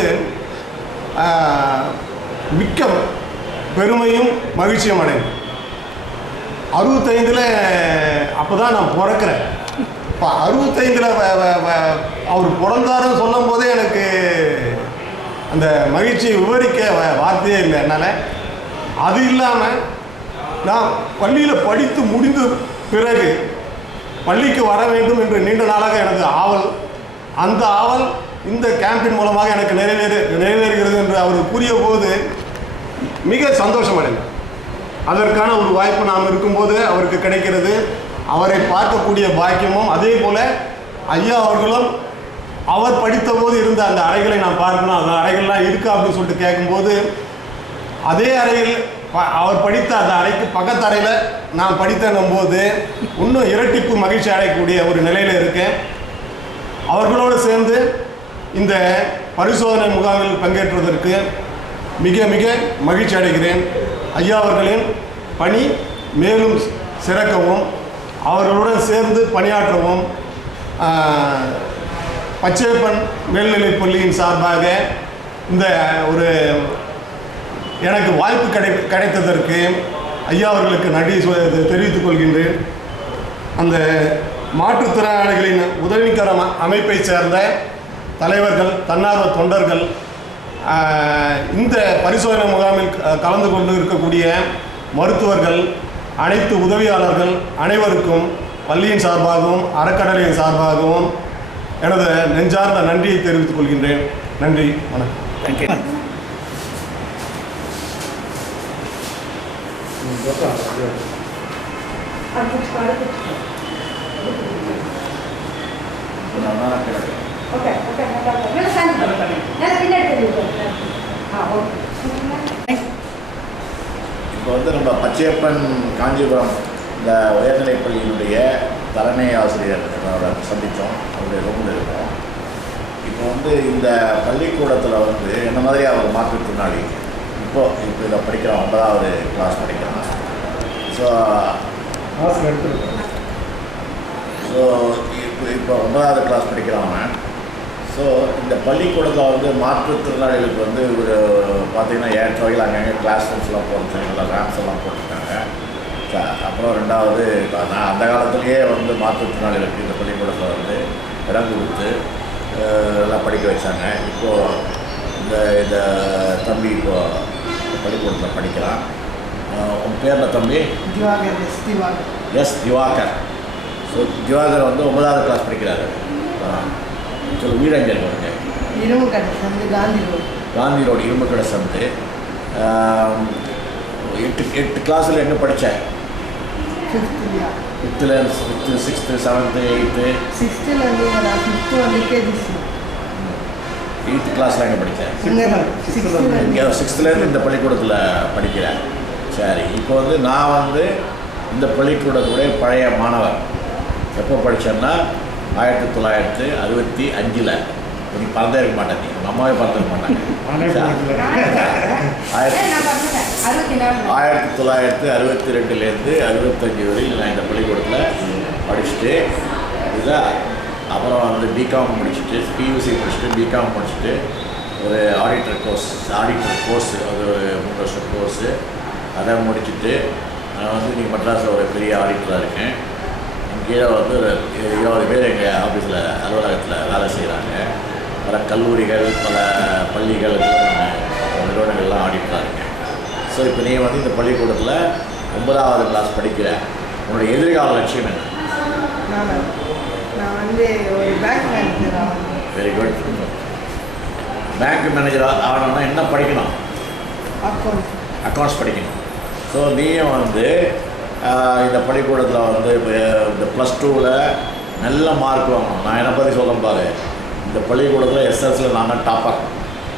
மிக்க பெருமையும் மகிழ்ச்சியும் அடைந்தேன். 65 அப்போ தான் நான் பிறக்கிறேன். இப்போ 65 அவர் பிறந்தாருன்னு சொல்லும் போதே எனக்கு அந்த மகிழ்ச்சியை விவரிக்க வார்த்தையே இல்லை என்னால். அது இல்லாமல் நான் பள்ளியில் படித்து முடிந்த பிறகு பள்ளிக்கு வர வேண்டும் என்று நீண்ட நாளாக எனது ஆவல். அந்த ஆவல் இந்த கேம்பின் மூலமாக எனக்கு நிறைவேறுகிறது என்று அவர் கூறிய போது மிக சந்தோஷமடைந்தேன். அதற்கான ஒரு வாய்ப்பு நாம் இருக்கும்போது அவருக்கு கிடைக்கிறது. அவரை பார்க்கக்கூடிய பாக்கியமும், அதே போல் ஐயா அவர்களும் அவர் படித்த போது இருந்த அந்த அறைகளை நான் பார்க்கணும், அந்த அறைகள்லாம் இருக்கா அப்படின்னு சொல்லிட்டு கேட்கும்போது, அதே அறையில் அவர் படித்த அந்த அறைக்கு பக்கத்து அறையில் நான் படித்தனும் போது இன்னும் இரட்டிப்பு மகிழ்ச்சி அடையக்கூடிய ஒரு நிலையில் இருக்கேன். அவர்களோடு சேர்ந்து இந்த பரிசோதனை முகாமில் பங்கேற்றுவதற்கு மிக மிக மகிழ்ச்சி அடைகிறேன். ஐயா அவர்களின் பணி மேலும் சிறக்கவும், அவர்களுடன் சேர்ந்து பணியாற்றவும் பச்சையப்பன் மேல்நிலைப் பள்ளியின் சார்பாக இந்த ஒரு எனக்கு வாய்ப்பு கிடைத்ததற்கு ஐயா அவர்களுக்கு நன்றி தெரிவித்துக் கொள்கின்றேன். அந்த மாற்றுத்திறனாளிகளின் உதவிக்கர அமைப்பை சேர்ந்த தலைவர்கள், தன்னார்வ தொண்டர்கள், இந்த பரிசோதனை முகாமில் கலந்து கொண்டு இருக்கக்கூடிய மருத்துவர்கள், அனைத்து உதவியாளர்கள் அனைவருக்கும் பள்ளியின் சார்பாகவும் அறக்கட்டளையின் சார்பாகவும் எனது நெஞ்சார்ந்த நன்றியை தெரிவித்துக் கொள்கின்றேன். நன்றி, வணக்கம். இப்போ வந்து நம்ம பச்சையப்பன் காஞ்சிபுரம் இந்த உயர்நிலைப் பள்ளியினுடைய தலைமை ஆசிரியர் சந்தித்தோம். அவருடைய ரூமில் இருக்கோம். இப்போ வந்து இந்த பள்ளிக்கூடத்தில் வந்து என்ன மாதிரி அவர் மாற்றுத்திறனாளி இப்போ இதை படிக்கிறான், 9வது கிளாஸ் படிக்கிறான். ஸோ இப்போ 9வது கிளாஸ் படிக்கிறான். ஸோ இந்த பள்ளிக்கூடத்தில் வந்து மாற்றுத்திறனாளிகளுக்கு வந்து ஒரு பார்த்திங்கன்னா ஏற்ற வகையில் அங்கங்கே கிளாஸ் ரூம்ஸ்லாம் போட்டுருக்காங்க, எல்லாம் ரேம்ஸ் எல்லாம் போட்டிருக்காங்க. அப்புறம் 2வது நான் அந்த காலத்துலேயே வந்து மாற்றுத்திறனாளிகளுக்கு இந்த பள்ளிக்கூடத்தில் வந்து இடம் கொடுத்து எல்லாம் படிக்க வச்சாங்க. இப்போது இந்த தம்பி இப்போது பள்ளிக்கூடத்தில் படிக்கிறான். உன் பேரில் தம்பி? எஸ் திவாகர். ஸோ திவாகர் வந்து 9வது கிளாஸ் படிக்கிறாரு. சொல்லு, வீடு எங்கே இருக்கு? காந்தி ரோடு இரும்பு கடை சந்து. 8 கிளாஸில் என்ன படித்தேன்? 5th, 6th, 7th, 8th கிளாஸில் எங்கே படித்தேன்? இங்கே 6thலேருந்து இந்த பள்ளிக்கூடத்தில் படிக்கிறேன். சரி, இப்போ வந்து நான் வந்து இந்த பள்ளிக்கூடத்துடைய பழைய மாணவர். எப்போ படித்தேன்னா 1965. நீ பறந்தே இருக்க மாட்டேன், நீ உங்கள் அம்மாவே பறந்துருக்க மாட்டாங்க. 1962லேருந்து 65 வரையில் நான் இந்த பள்ளிக்கூடத்தில் படிச்சுட்டு இதுதான். அப்புறம் வந்து பிகாம் முடிச்சுட்டு, பியூசி முடிச்சுட்டு, பிகாம் முடிச்சுட்டு ஒரு ஆடிட்டர் கோர்ஸ் அது ஒரு 3 வருஷம் கோர்ஸு. அதை முடிச்சுட்டு நான் வந்து இன்றைக்கி மெட்ராஸில் ஒரு பெரிய ஆடிட்டராக இருக்கேன். கீழே வந்து ஒரு 20 பேர் எங்கள் ஆஃபீஸில் அலுவலகத்தில் வேலை செய்கிறாங்க. பல கல்லூரிகள், பல பள்ளிகள், நிறுவனங்கள்லாம் ஆடிட்டராக இருக்கேன். ஸோ இப்போ நீ வந்து இந்த பள்ளிக்கூடத்தில் 9வது கிளாஸ் படிக்கிற, உன்னுடைய எதிர்கால லட்சியம் என்ன? Very good. பேங்க் மேனேஜர் ஆகணும்னா என்ன படிக்கணும்? அக்கௌண்ட்ஸ் படிக்கணும். ஸோ நீயும் வந்து இந்த பள்ளிக்கூடத்தில் வந்து இந்த +2ல் நல்ல மார்க் வாங்கணும். நான் என்னை பற்றி சொல்ல பாரு, இந்த பள்ளிக்கூடத்தில் எஸ்எல்சியில் நான் தான்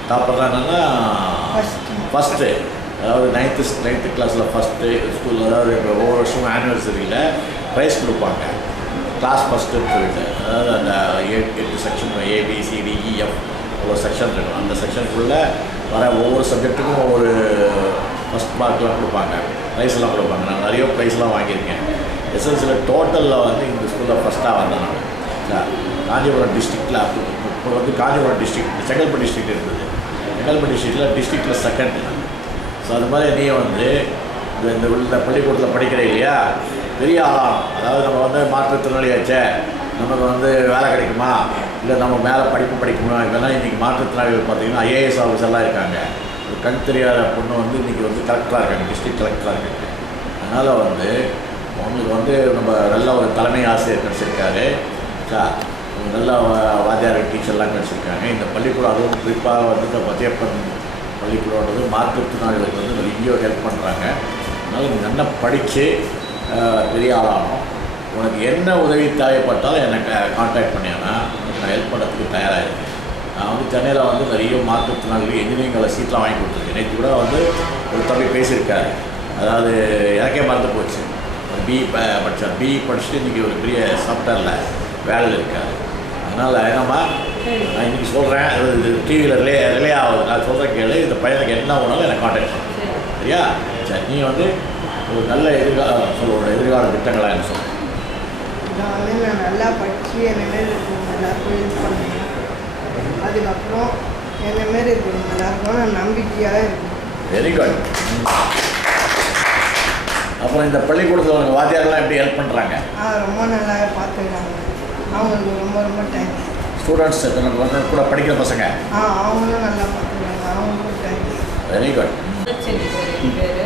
டாப்பர்னா என்னென்னா ஃபஸ்ட்டு, அதாவது 9th கிளாஸில் ஃபஸ்ட்டு ஸ்கூலில். அதாவது இப்போ ஒவ்வொரு வருஷமும் ஆனிவர்சரியில் ப்ரைஸ் கொடுப்பாங்க, கிளாஸ் ஃபஸ்ட்டுன்னு சொல்லிட்டு. அதாவது அந்த 8 செக்ஷன் ABCDEF ஒரு செக்ஷன் இருக்கும். அந்த செக்ஷனுக்குள்ளே வர ஒவ்வொரு சப்ஜெக்ட்டுக்கும் ஒவ்வொரு ஃபஸ்ட் மார்க்லாம் கொடுப்பாங்க, ப்ரைஸ்லாம் கொடுப்பாங்க. நான் நிறைய ப்ரைஸ்லாம் வாங்கியிருக்கேன். எஸ்எல்சியில் டோட்டலில் வந்து இந்த ஸ்கூலில் ஃபஸ்ட்டாக வந்தேன் நான். காஞ்சிபுரம் டிஸ்ட்ரிக்டில் இப்போ வந்து காஞ்சிபுரம் டிஸ்ட்ரிக்ட், செங்கல்பட்டு டிஸ்ட்ரிக்ட் இருந்தது. செங்கல்பட்டு டிஸ்ட்ரிக்டில் செகண்ட். ஸோ அது மாதிரி நீ வந்து இந்த பள்ளிக்கூடத்தில் படிக்கிற இல்லையா, பெரிய ஆளாகும். அதாவது நம்ம வந்து மாற்றுத்திறனாளியாச்சே, நமக்கு வந்து வேலை கிடைக்குமா, இல்லை நம்ம மேலே படிக்குமா? இதெல்லாம் இன்றைக்கி மாற்றுத்திறனாளிகள் பார்த்திங்கன்னா IAS ஆஃபீஸர்லாம் இருக்காங்க. ஒரு கண் தெரியாத பொண்ணு வந்து இன்றைக்கி வந்து கலெக்டராக இருக்காங்க, டிஸ்ட்ரிக்ட் கலெக்டராக இருக்காங்க. அதனால் வந்து உங்களுக்கு வந்து நம்ம நல்ல ஒரு தலைமை ஆசிரியர் கிடச்சிருக்காரு, நல்ல வாத்தியார் டீச்சர்லாம் கிடச்சிருக்காங்க. இந்த பள்ளிக்கூடம் அதுவும் குறிப்பாக வந்து இந்த பச்சையப்பன் பள்ளிக்கூடன்றது மாற்றுத்திறனாளிகளுக்கு வந்து நிறைய ஹெல்ப் பண்ணுறாங்க. அதனால் நீ நல்லா படித்து பெரிய ஆளாகணும். உனக்கு என்ன உதவி தேவைப்பட்டாலும் எனக்கு கான்டாக்ட் பண்ணியானா உனக்கு நான் ஹெல்ப் பண்ணுறதுக்கு தயாராக இருக்கேன். நான் வந்து சென்னையில் வந்து நிறைய மாற்றுத்திறனாளிகள் இன்ஜினியரிங்கில் சீட்லாம் வாங்கி கொடுத்துருக்கேன். நேற்று கூட வந்து ஒரு தம்பி பேசியிருக்காரு. அதாவது எனக்கே மறந்து போச்சு, பிஇ படித்தார். பிஇ படிச்சுட்டு இன்றைக்கி ஒரு பெரிய சாஃப்ட்வேரில் வேலையில் இருக்கார். அதனால் என்னம்மா நான் இன்றைக்கி சொல்கிறேன், அது டிவியில் ரிலே ஆகுது, நான் சொல்கிறேன் கேளு. இந்த பையனுக்கு என்ன வேணாலும் எனக்கு கான்டாக்ட் பண்ணு, சரியா? சரி, நீ வந்து ஒரு நல்ல எதிர்கால திட்டங்களாக என்ன சொல்கிறேன்? நான் வந்து நல்லா படித்து என்னமாரி இருக்கணும் எல்லாருக்கும் ஹெல்ப் பண்ணேன். அதுக்கப்புறம் என்னமாரி இருக்கணும் எல்லாருக்கும் நான் நம்பிக்கையாக இருக்கணும். Very good. அப்புறம் இந்த பள்ளிக்கூடத்தில் உங்கள் வாத்தியாரெலாம் எப்படி ஹெல்ப் பண்ணுறாங்க? ரொம்ப நல்லா பார்த்துக்கிறாங்க. அவங்களுக்கு ரொம்ப ரொம்ப தேங்க்ஸ். ஸ்டூடெண்ட்ஸ் கூட படிக்கிற பசங்க அவங்களும் நல்லா பார்த்துக்கிறாங்க. அவங்களுக்கும் தேங்க்ஸ். Very good. என் பேர்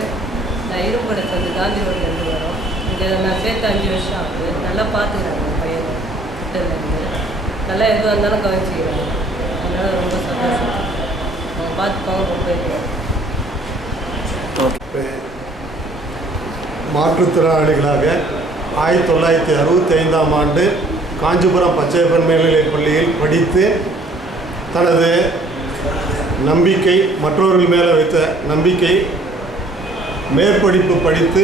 நான் இரும்படத்து வந்து காந்தி ரோட்லேருந்து வரோம். இங்கே நான் சேர்த்து 5 வருஷம் ஆகுது. நல்லா பார்த்துக்கிறாங்க பையனை கிட்டேருந்து. நல்லா எதுவாக இருந்தாலும் கவனிச்சிக்கிறாங்க. அதனால் ரொம்ப சந்தோஷம். அவங்க பார்த்துப்பாங்க ரொம்ப இது. மாற்றுத்திறனாளிகளாக 1965ஆம் ஆண்டு காஞ்சிபுரம் பச்சையப்பன் மேல்நிலைப் பள்ளியில் படித்து தனது நம்பிக்கை, மற்றவர்கள் மேலே வைத்த நம்பிக்கை, மேற்படிப்பு படித்து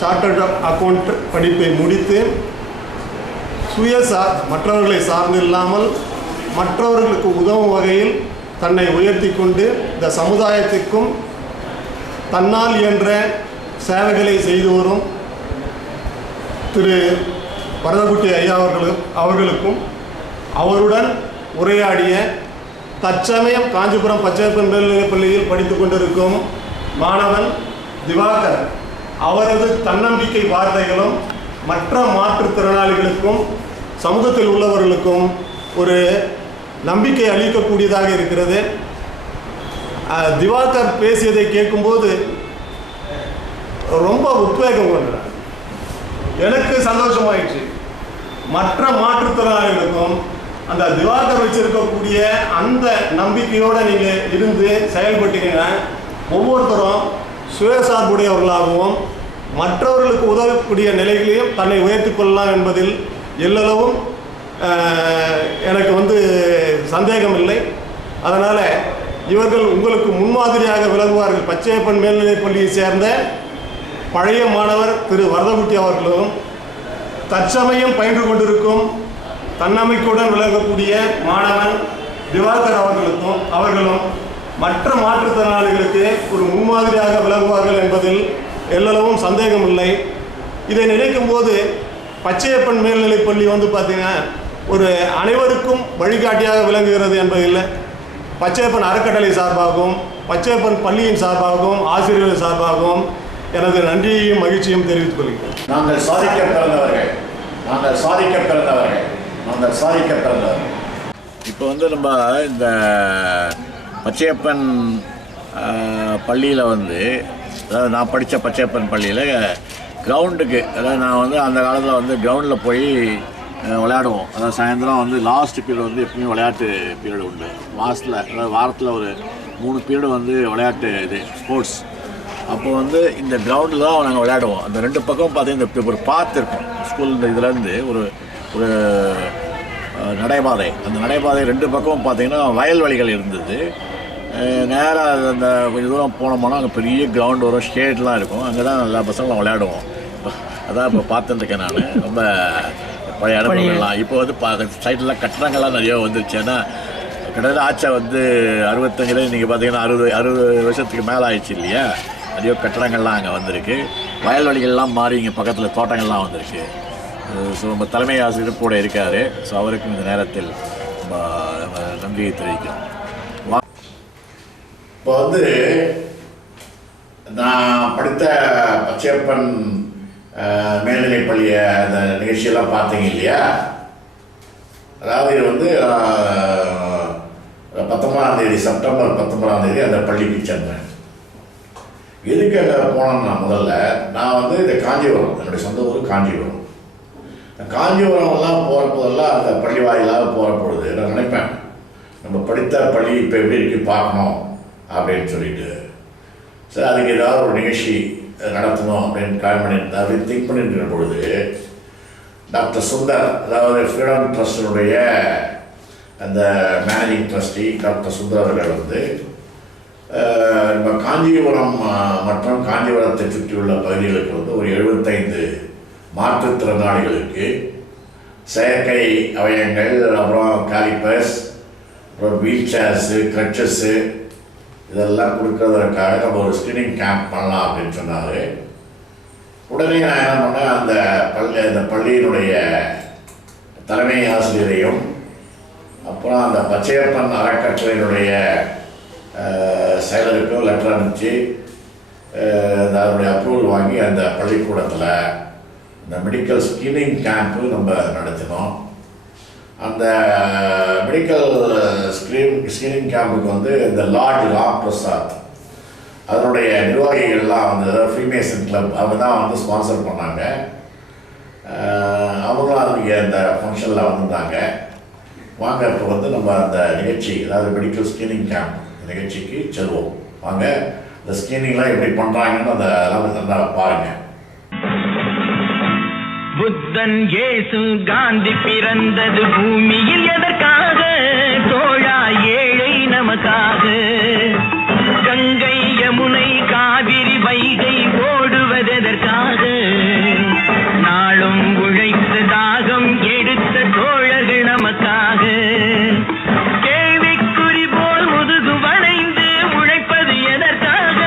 சார்ட்டர்ட் அக்கௌண்ட் படிப்பை முடித்து மற்றவர்களை சார்ந்து இல்லாமல் மற்றவர்களுக்கு உதவும் வகையில் தன்னை உயர்த்தி கொண்டு இந்த சமுதாயத்திற்கும் தன்னால் இயன்ற சேவைகளை செய்து வரும் திரு வரதகுட்டி ஐயா அவர்களுக்கும் அவருடன் உரையாடிய தற்சமயம் காஞ்சிபுரம் பச்சையப்பன் மேல்நிலைப் பள்ளியில் படித்து கொண்டிருக்கும் மாணவன் திவாகர் அவரது தன்னம்பிக்கை வார்த்தைகளும் மற்ற மாற்றுத்திறனாளிகளுக்கும் சமூகத்தில் உள்ளவர்களுக்கும் ஒரு நம்பிக்கை அளிக்கக்கூடியதாக இருக்கிறது. திவாகர் பேசியதை கேட்கும்போது ரொம்ப உத்வேகம் கொண்டார். எனக்கு சந்தோஷமாயிடுச்சு. மற்ற மாற்றுத்திறனாளிகளுக்கும் அந்த திவாகர் வச்சிருக்கக்கூடிய அந்த நம்பிக்கையோடு நீங்கள் இருந்து செயல்பட்டீங்கன்னா ஒவ்வொருத்தரும் சுயசார்புடையவர்களாகவும் மற்றவர்களுக்கு உதவக்கூடிய நிலைகளையும் தன்னை உயர்த்தி கொள்ளலாம் என்பதில் எல்லளவும் எனக்கு வந்து சந்தேகம் இல்லை. அதனால் இவர்கள் உங்களுக்கு முன்மாதிரியாக விளங்குவார்கள். பச்சையப்பன் மேல்நிலைப் பள்ளியை சேர்ந்த பழைய மாணவர் திரு வரதகுட்டி அவர்களும் தற்சமயம் பயின்று கொண்டிருக்கும் தன்னம்பிக்கையுடன் விளங்கக்கூடிய மாணவன் திவாகர் அவர்களும் மற்ற மாற்றுத்திறனாளிகளுக்கு ஒரு முன்மாதிரியாக விளங்குவார்கள் என்பதில் எல்லளவும் சந்தேகம் இல்லை. இதை நினைக்கும் போது பச்சையப்பன் மேல்நிலைப் பள்ளி வந்து பார்த்திங்கன்னா ஒரு அனைவருக்கும் வழிகாட்டியாக விளங்குகிறது என்பதில் பச்சையப்பன் அறக்கட்டளை சார்பாகவும் பச்சையப்பன் பள்ளியின் சார்பாகவும் ஆசிரியர்கள் சார்பாகவும் எனது நன்றியையும் மகிழ்ச்சியும் தெரிவித்துக் கொள்கிறேன். நாங்கள் சாதிக்க பிறந்தவர்கள். இப்போ வந்து நம்ம இந்த பச்சையப்பன் பள்ளியில் வந்து, அதாவது நான் படித்த பச்சையப்பன் பள்ளியில் கிரவுண்டுக்கு, அதாவது நான் வந்து அந்த காலத்தில் வந்து கிரவுண்டில் போய் விளையாடுவோம். அதாவது சாயந்தரம் வந்து லாஸ்ட் பீரியட் வந்து எப்பவுமே விளையாட்டு பீரியட் உண்டு. மாதத்தில், அதாவது வாரத்தில் ஒரு 3 பீரியடு வந்து விளையாட்டு இது ஸ்போர்ட்ஸ். அப்போ வந்து இந்த கிரவுண்டில் தான் நாங்கள் விளையாடுவோம். அந்த 2 பக்கம் பார்த்தீங்கன்னா இந்த ஒரு பாத்து இருக்கும். ஸ்கூல் இதுலேருந்து ஒரு நடைபாதை, அந்த நடைபாதை 2 பக்கமும் பார்த்தீங்கன்னா வயல்வெளிகள் இருந்தது. நேராக அந்த கொஞ்சம் தூரம் போனோம்னா அங்கே பெரிய கிரவுண்ட் வரும், ஷேட்லாம் இருக்கும். அங்கே தான் எல்லா பசங்களும் விளையாடுவோம். அதான் இப்போ பார்த்துருக்கேன் நான். ரொம்ப பழைய அனுபவங்கள்லாம். இப்போ வந்து சைட்லாம் கட்டடங்கள்லாம் நிறைய வந்துருச்சு. ஏன்னா கிட்டத்தட்ட ஆச்சா வந்து 65 நீங்கள் பார்த்தீங்கன்னா 60 வருஷத்துக்கு மேலே ஆயிடுச்சு இல்லையா? நிறைய கட்டடங்கள்லாம் அங்கே வந்திருக்கு. வயல்வெளிகள்லாம் மாறி இங்கே பக்கத்தில் தோட்டங்கள்லாம் வந்திருக்கு. ஸோ நம்ம தலைமை ஆசிரியர் கூட இருக்கார். ஸோ அவருக்கும் இந்த நேரத்தில் நன்றியை தெரிவிக்கிறோம். இப்போ வந்து நான் படித்த பச்சையப்பன் மேல்நிலைப் பள்ளியை அந்த நிகழ்ச்சியெல்லாம் பார்த்தீங்க இல்லையா? அதாவது இது வந்து 19ஆம் தேதி, செப்டம்பர் 19ஆம் தேதி அந்த பள்ளிக்கு சென்றேன். எதுக்கு அங்கே போனோம்னா முதல்ல நான் வந்து இந்த காஞ்சிபுரம், என்னுடைய சொந்த ஊர் காஞ்சிபுரம். காஞ்சிபுரம்லாம் போகிறப்போதெல்லாம் அந்த பள்ளி வாயிலாக போகிற பொழுது நான் நினைப்பேன், நம்ம படித்த பள்ளி இப்போ எப்படி இருக்கு பார்க்கணும் அப்படின்னு சொல்லிட்டு. சரி, அதுக்கு ஏதாவது ஒரு நிகழ்ச்சி நடத்தணும் அப்படின்னு பிளான் பண்ணிட்டு அப்படின்னு திங்க் பண்ணிட்டு இருக்கிற பொழுது டாக்டர் சுந்தர், அதாவது ஃப்ரீடம் ட்ரஸ்டினுடைய அந்த மேனேஜிங் ட்ரஸ்டி டாக்டர் சுந்தர் அவர்கள் வந்து நம்ம காஞ்சிபுரம் மற்றும் காஞ்சிபுரத்தை சுற்றியுள்ள பகுதிகளுக்கு வந்து ஒரு 75 மாற்றுத்திறனாளிகளுக்கு செயற்கை அவயங்கள், அப்புறம் காலிப்பர்ஸ், அப்புறம் வீல் சேர்ஸு, க்ரட்சஸ்ஸு இதெல்லாம் கொடுக்கறதற்காக நம்ம ஒரு ஸ்க்ரீனிங் கேம்ப் பண்ணலாம் அப்படின்னு சொன்னார். உடனே நான் என்ன பண்ணேன், அந்த பள்ளியினுடைய தலைமை ஆசிரியரையும் அப்புறம் அந்த பச்சையப்பன் அறக்கட்டளையினுடைய செயலருக்கும் லெட்டர் அனுப்பிச்சு அதனுடைய அப்ரூவல் வாங்கி அந்த பள்ளிக்கூடத்தில் இந்த மெடிக்கல் ஸ்க்ரீனிங் கேம்ப்பு நம்ம நடத்தினோம். அந்த மெடிக்கல் ஸ்க்ரீனிங் கேம்புக்கு வந்து இந்த லார்ட் ராம் பிரசாத் அதனுடைய நிர்வாகிகள்லாம் வந்து, அதாவது ஃப்ரீமேசன் கிளப் அவங்க தான் வந்து ஸ்பான்சர் பண்ணாங்க. அவங்களும் இங்கே இந்த ஃபங்க்ஷனில் வந்திருந்தாங்க. வாங்க இப்போ வந்து நம்ம அந்த நிகழ்ச்சி, அதாவது மெடிக்கல் ஸ்க்ரீனிங் கேம்ப் நிகழ்ச்சிக்கு செல்வோம். வாங்க இந்த ஸ்க்ரீனிங்லாம் எப்படி பண்ணுறாங்கன்னு அதெல்லாம் நல்லா பாருங்கள். புத்தன் இயேசு காந்தி பிறந்தது பூமியில் எதற்காக? தோழா ஏழை நமக்காக. கங்கை யமுனை காவிரி வைகை ஓடுவதற்காக? நாளும் உழைத்த தாகம் எடுத்த தோழர்கள் நமக்காக. கேள்விக்குறி போல் முதுகு வளைந்து உழைப்பது எதற்காக?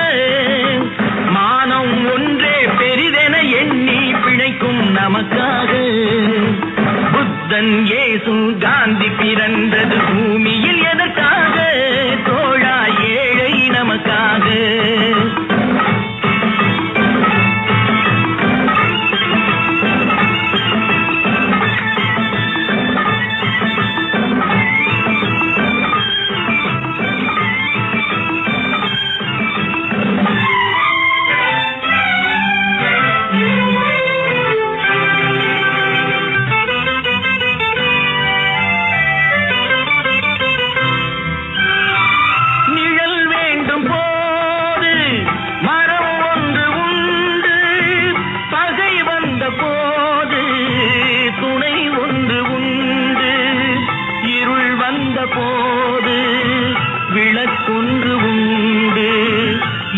மானம் ஒன்றே பெரிதென எண்ணி பிழைக்கும் நமக்காக. புத்தன் இயேசு காந்தி பிறந்தது பூமியில் எதற்காக? தோழா ஏழை நமக்காக.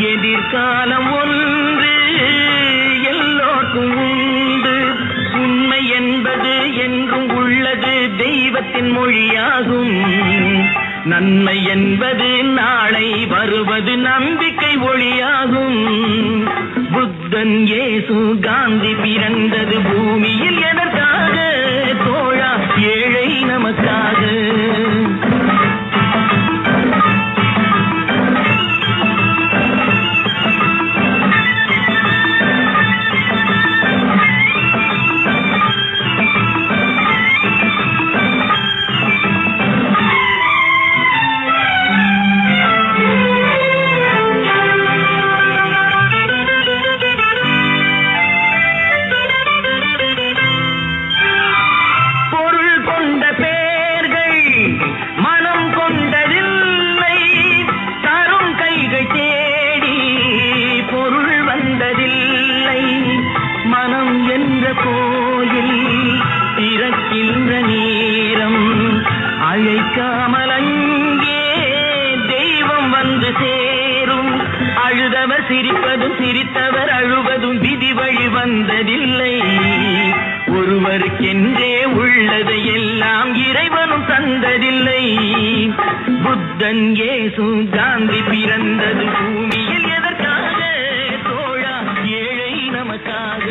எதிர்காலம் ஒன்று எல்லோருக்கும் உண்டு. உண்மை என்பது என்றும் உள்ளது, தெய்வத்தின் மொழியாகும். நன்மை என்பது நாளை வருவது, நம்பிக்கை ஒளியாகும். புத்தன் இயேசு காந்தி பிறந்தது பூமியில் எதற்காக? தோழா ஏழை நமக்காக. சிரிப்பதும் சிரித்தவர் அழுவதும் விதி வழி வந்ததில்லை. ஒருவருக்கென்றே உள்ளதை எல்லாம் இறைவனும் தந்ததில்லை. புத்தன் இயேசு காந்தி பிறந்தது பூமியில் எதற்காக? தோழா ஏழை நமக்காக.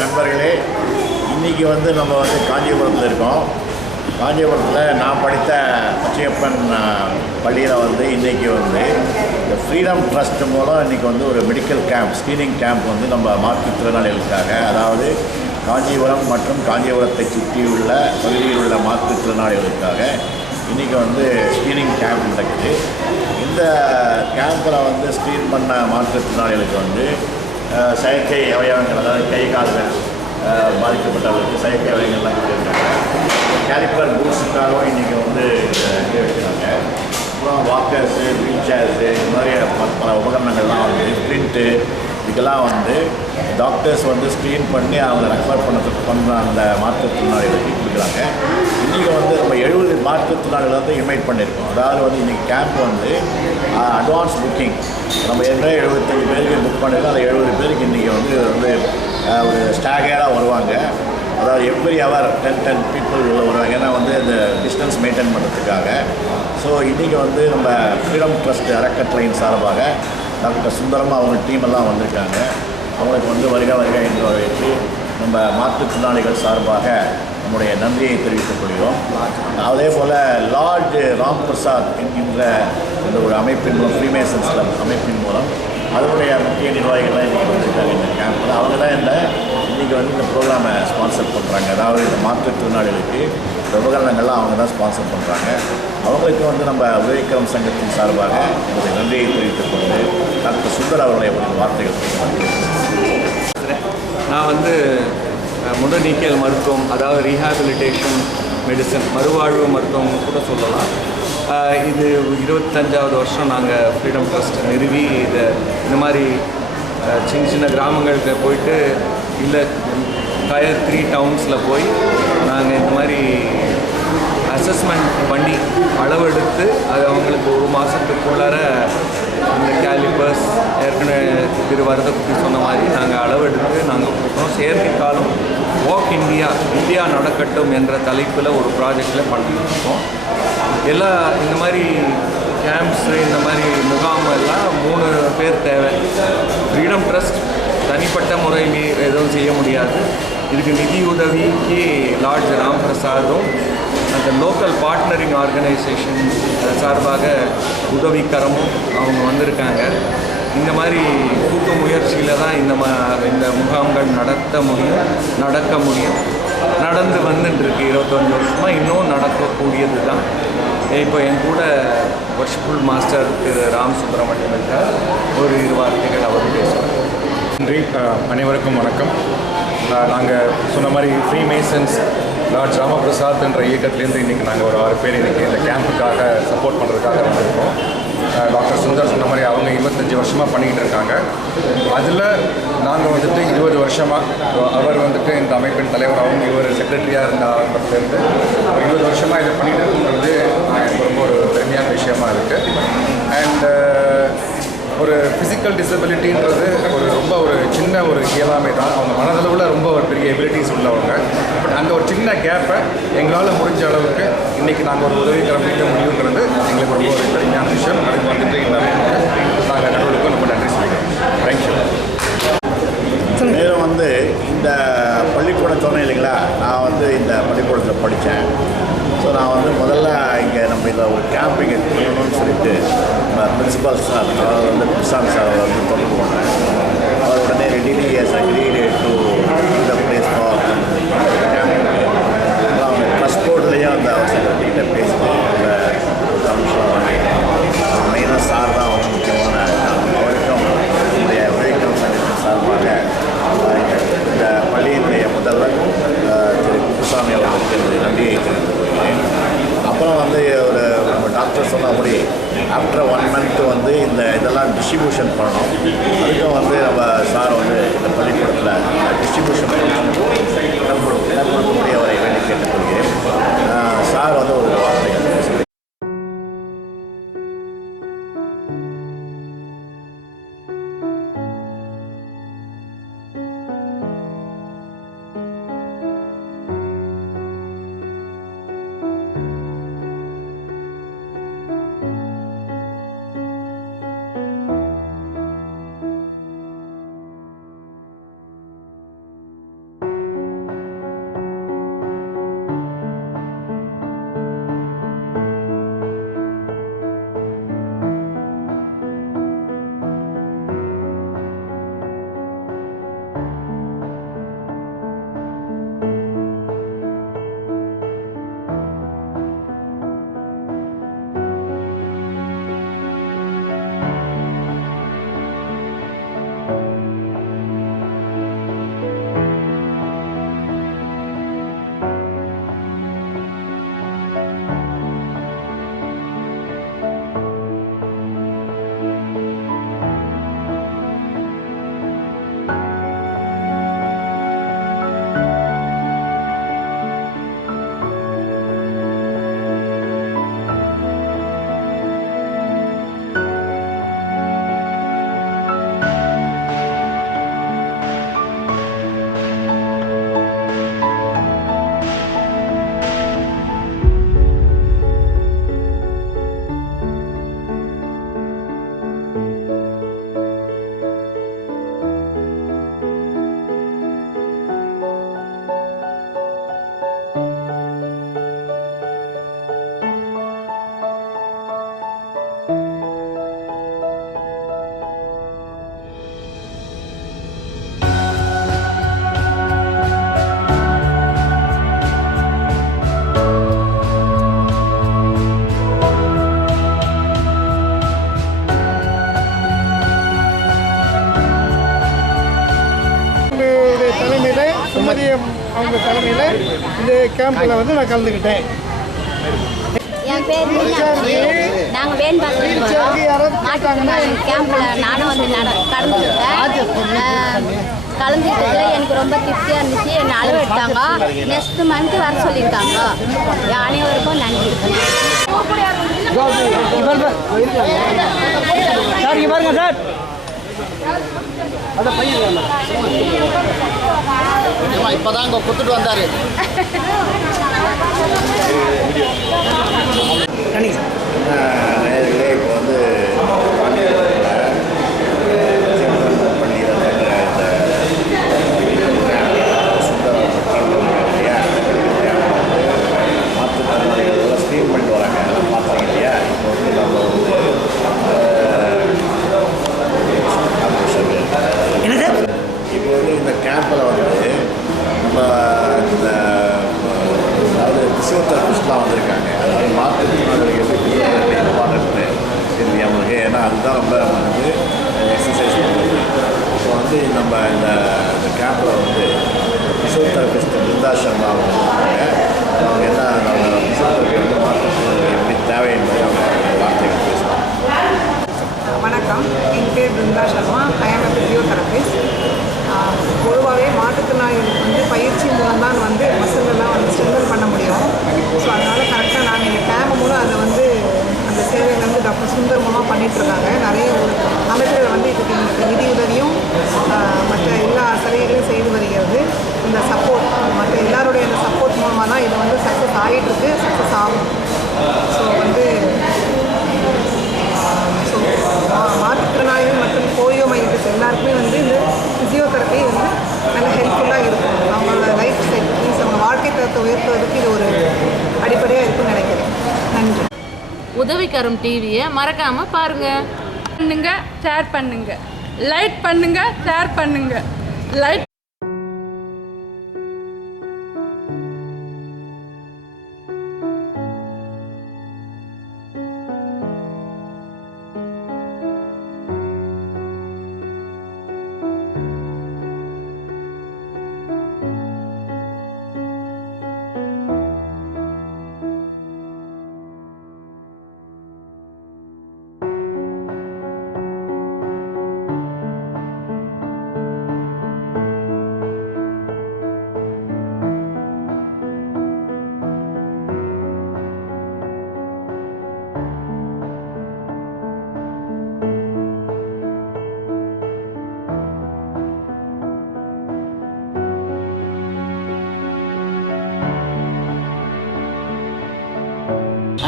நண்பர்களே, இன்றைக்கி வந்து நம்ம வந்து காஞ்சிபுரத்தில் இருக்கோம். காஞ்சிபுரத்தில் நான் படித்த பச்சையப்பன் பள்ளியில் வந்து இன்றைக்கி வந்து இந்த ஃப்ரீடம் ட்ரஸ்ட் மூலம் இன்றைக்கி வந்து ஒரு மெடிக்கல் கேம்ப், ஸ்க்ரீனிங் கேம்ப் வந்து நம்ம மாற்றுத்திறனாளிகளுக்காக, அதாவது காஞ்சிபுரம் மற்றும் காஞ்சிபுரத்தை சுற்றியுள்ள பகுதியில் உள்ள மாற்றுத்திறனாளிகளுக்காக இன்றைக்கி வந்து ஸ்க்ரீனிங் கேம்ப் நடக்குது. இந்த கேம்பில் வந்து ஸ்க்ரீன் பண்ண மாற்றுத்திறனாளிகளுக்கு வந்து செயற்கை அவயவங்கள், அதாவது கை கால்கள் பாதிக்கப்பட்டவர்களுக்கு செயற்கை அவயங்கள்லாம் கொடுத்துருக்காங்க. கேலிப்பர் பூட்ஸுக்காகவும் இன்றைக்கி வந்து இங்கே வைக்கிறாங்க. அப்புறம் வாக்கர்ஸு, வீல் சேர்ஸு, இது மாதிரி பல உபகரணங்கள்லாம் வந்து பிரிண்ட்டு, இதுக்கெல்லாம் வந்து டாக்டர்ஸ் வந்து ஸ்க்ரீன் பண்ணி அவங்க ரெஃபர் பண்ண அந்த மாற்றுத்திறனாளிகளுக்கு கொடுக்குறாங்க. இன்றைக்கி வந்து நம்ம 70 மாற்றுத்திறனாளிகள் வந்து இன்வைட் பண்ணியிருக்கோம். அதாவது வந்து இன்றைக்கி கேம்ப் வந்து அட்வான்ஸ் புக்கிங், நம்ம ஏற்கனவே 75 பேருக்கு புக் பண்ணியிருக்கோம். அந்த 70 பேருக்கு இன்றைக்கி வந்து ஒரு ஸ்டாகேராக வருவாங்க. அதாவது எவ்ரி ஹவர் 10 பீப்புள் வருவாங்க. ஏன்னா வந்து இந்த டிஸ்டன்ஸ் மெயின்டைன் பண்ணுறதுக்காக. ஸோ இன்றைக்கி வந்து நம்ம ஃப்ரீடம் ட்ரஸ்ட் அறக்கட்டளையின் சார்பாக டாக்டர் சுந்தரமாக அவங்க டீமெல்லாம் வந்திருக்காங்க. அவங்களுக்கு வந்து வருக என்று வரவேற்று நம்ம மாற்றுத்திறனாளிகள் சார்பாக நம்முடைய நன்றியை தெரிவித்துக் கொள்கிறோம். அதே போல் லார்ட் ராம் பிரசாத் என்கின்ற இந்த ஒரு அமைப்பின் மூலம், ஃப்ரீமேசன்ஸ் கிளப் அமைப்பின் மூலம் அதனுடைய முக்கிய நிர்வாகிகள்லாம் இன்றைக்கி வந்திருக்காங்க இந்த கேம்பில். அவங்க தான் இன்றைக்கி வந்து இந்த ப்ரோக்ராமை ஸ்பான்சர் பண்ணுறாங்க. அதாவது இந்த மாற்றுத்திறனாளிகளுக்கு இந்த உபகரணங்கள்லாம் அவங்க தான் ஸ்பான்சர் பண்ணுறாங்க. அவங்களுக்கு வந்து நம்ம உதவிக்கரம் சங்கத்தின் சார்பாக என்னுடைய நன்றியை தெரிவித்துக் கொண்டு டாக்டர் சுந்தர் அவர்களை ஒரு வார்த்தைகள் நான் வந்து முடநீக்கியல் மருத்துவம், அதாவது ரீஹாபிலிட்டேஷன் மெடிசன், மறுவாழ்வு மருத்துவம் கூட சொல்லலாம். இது 25வது வருஷம் நாங்கள் ஃப்ரீடம் ட்ரஸ்ட் நிறுவி இந்த மாதிரி சின்ன கிராமங்களுக்கு போயிட்டு, இல்லை டயர் 3 டவுன்ஸில் போய் நாங்கள் இந்த மாதிரி அசஸ்மெண்ட் பண்ணி அளவெடுத்து அது அவங்களுக்கு ஒரு மாதத்துக்குள்ளார இந்த கேலிப்பர்ஸ் ஏற்கனவே வரதக்குட்டி சொன்ன மாதிரி நாங்கள் அளவெடுத்து நாங்கள் கொடுக்குறோம். செயற்கை காலம் வாக் இந்தியா நடக்கட்டும் என்ற தலைப்பில் ஒரு ப்ராஜெக்டில் பண்ணிட்டுருக்கோம். இந்த மாதிரி கேம்ப்ஸு, இந்த மாதிரி முகாம் எல்லாம் 3 பேர் தேவை. ஃப்ரீடம் ட்ரஸ்ட் தனிப்பட்ட முறையில் எதுவும் செய்ய முடியாது. இதுக்கு நிதி உதவிக்கு லார்ட் ராம் பிரசாதும் அந்த லோக்கல் பார்ட்னரிங் ஆர்கனைசேஷன் சார்பாக உதவிக்கரமும் அவங்க வந்திருக்காங்க. இந்த மாதிரி கூட்டு முயற்சியில் தான் இந்த முகாம்கள் நடக்க முடியும். நடந்து வந்துட்டுருக்கு 25 வருஷமாக, இன்னும் நடக்கக்கூடியது தான். இப்போ என் கூட வர்ஷிப்புல் மாஸ்டர் திரு ராம் சுப்பிரமணியம் இருக்கார். ஒரு 2 வார்த்தைகள் அவர் பேசுவார். நன்றி. அனைவருக்கும் வணக்கம். நாங்கள் சொன்ன மாதிரி ஃப்ரீ மேசன்ஸ் லார்ட் ராமபிரசாத் என்ற இயக்கத்திலேருந்து இன்றைக்கி நாங்கள் ஒரு 6 பேர் இன்றைக்கி இந்த கேம்புக்காக சப்போர்ட் பண்ணுறதுக்காக வந்திருக்கோம். டாக்டர் சுந்தர் சொன்ன மாதிரி அவங்க 25 வருஷமாக பண்ணிக்கிட்டு இருக்காங்க. அதில் நாங்கள் வந்துட்டு 20 வருஷமாக, அவர் வந்துட்டு இந்த அமைப்பின் தலைவராகவும் இவர் செக்ரட்டரியாக இருந்த ஆரம்பத்துலேருந்து ஒரு 20 வருஷமாக இதை பண்ணிகிட்டு இருக்குன்றது எனக்கு ரொம்ப ஒரு பெருமையான விஷயமா இருக்குது. அண்ட் ஒரு ஃபிசிக்கல் டிசபிலிட்டின்றது ரொம்ப ஒரு சின்ன ஒரு இயலாமை தான். அவங்க மனதளவில் ரொம்ப ஒரு பெரிய எபிலிட்டிஸ் உள்ளவங்க. பட் அந்த ஒரு சின்ன கேப்பை எங்களால் முடிஞ்ச அளவுக்கு இன்றைக்கி நாங்கள் ஒரு உதவிக்கரம் வைக்க முடியுங்கிறது எங்களுக்கு ரொம்ப ஒரு பெருமையான விஷயம். அதுக்கு வந்துட்டு இந்த நாங்கள் கடவுளுக்கும் ரொம்ப நன்றி சொல்லிக்கிறோம். தேங்க்யூ. மேலும் வந்து இந்த பள்ளிக்கூடம் சொன்னேன் இல்லைங்களா, நான் இந்த பள்ளிக்கூடத்தில் படித்தேன். ஸோ நான் முதல்ல இங்கே நம்ம இதில் ஒரு கேம்ப் இங்கே பண்ணணும்னு சொல்லிட்டு பிரின்சிபால் சார், அவர் பிரசாந்த் சார் தொடர்பு பண்ணேன். அவர் உடனே ரெடிலி அக்ரீட் டு இந்த பிளேஸ் ஃபார் கேம்ப். அப்புறம் அவங்க ட்ரஸ்ட் போர்ட்லேயும் அந்த செக்ரட்டரிகிட்ட பேசிட்டு இந்த அம்சம் வாங்கிட்டேன். மெயினாக சார் தான் அவங்க முக்கியமான அவருக்கும் என்னுடைய உழைக்கும் சங்கத்தின் சார்பாக இந்த பள்ளியினுடைய முதல்வர் திரு குப்புசாமி அவர்களுக்கு நன்றியை தெரிவித்துக்கொள்கிறேன். அப்புறம் ஒரு நம்ம டாக்டர் சொன்னபடி ஆஃப்டர் 1 மந்த் இதெல்லாம் டிஸ்ட்ரிபியூஷன் பண்ணணும். அதுக்கும் நம்ம சார் இந்த பள்ளிக்கூடத்தில் டிஸ்ட்ரிபியூஷன் இடம் கொடுக்கக்கூடிய அவரை வேண்டி கேட்டுக்கொள்கிறேன். சார் ஒரு வார்த்தை சொல்லி. அவங்க தலைமையில் இந்த கேம்பில் நான் கலந்துக்கிட்டேன். என் பேர் நாங்கள் வேண்பாக்கம் மாட்டுத்திறனாளி கேம்பில் நானும் கலந்துக்கிட்டது எனக்கு ரொம்ப திருப்தியாக இருந்துச்சு. என்னை அளவு எடுத்தாங்க. நெக்ஸ்ட் மந்த்து வர சொல்லியிருக்காங்க. அனைவருக்கும் நன்றி. சார் இங்கே பாருங்க சார். இப்போதான் இங்கே கொடுத்துட்டு வந்தார். நேர்களே இப்போ மாற்றுத்திறனாளிகள் ஸ்க்ரீன் பண்ணிட்டு வராங்க. அதெல்லாம் பார்த்தீங்க இல்லையா? இப்போ நம்ம இப்போ இந்த கேம்பில் நம்ம இந்த அதாவது பிசியோதெரபிஸ்ட்லாம் வந்திருக்காங்க. அதாவது மாற்றுத்திறனாளிகளுக்கு இம்பார்ட்டன்ட்டு இந்த கேம்பில் வந்து ஃபிசியோதெரபிஸ்ட் பிருந்தா சர்மா அவங்க என்ன ஃபிசியோதெரபி வந்து மாற்றத்துக்கு எப்படி தேவை என்பதை அவங்க வார்த்தைகள் பேசுவாங்க. வணக்கம், என் பேர் பிருந்தா சர்மா. ஐ ஆம் ஃபிசியோதெரபிஸ்ட். பொதுவாகவே மாற்றுத்திறனாளிகளுக்கு வந்து பயிற்சி மூலம் தான் வந்து மசில்கள்லாம் வந்து ஸ்ட்ரென்தன் பண்ண முடியும். ஸோ அதனால் கரெக்டாக நாங்கள் எங்கள் கேம்ப் மூலம் அதை வந்து அந்த சேவையை வந்து டாக்டர் சுந்தர் மூலமாக பண்ணிகிட்ருக்காங்க. நிறைய அமைப்புகள் வந்து இதுக்கு எங்களுக்கு நிதி உதவியும் மற்ற எல்லா சலுகைகளையும் செய்து வருகிறது. இந்த சப்போர்ட் மற்ற எல்லாருடைய இந்த சப்போர்ட் மூலமாக தான் இது வந்து சக்ஸஸ் ஆகிட்டுருக்கு, சக்ஸஸ் ஆகும். ஸோ வந்து மாற்றுத்திறனாளிகள் மற்றும் போலியோ மையத்துக்கு எல்லாருக்குமே வந்து இந்த ஃபிசியோதெரப்பி வந்து நல்ல ஹெல்ப்ஃபுல்லாக இருக்கும். அவங்களோட லைஃப் செட்டிங்ஸ், அவங்க வாழ்க்கை தரத்தை உயர்த்துவதற்கு இது ஒரு அடிப்படையாக இருக்குன்னு நினைக்கிறேன். நன்றி. உதவிக்கரம் டிவியை மறக்காமல் பாருங்கள். பண்ணுங்க, ஷேர் பண்ணுங்க, லைக் பண்ணுங்க, ஷேர் பண்ணுங்க, லைக்.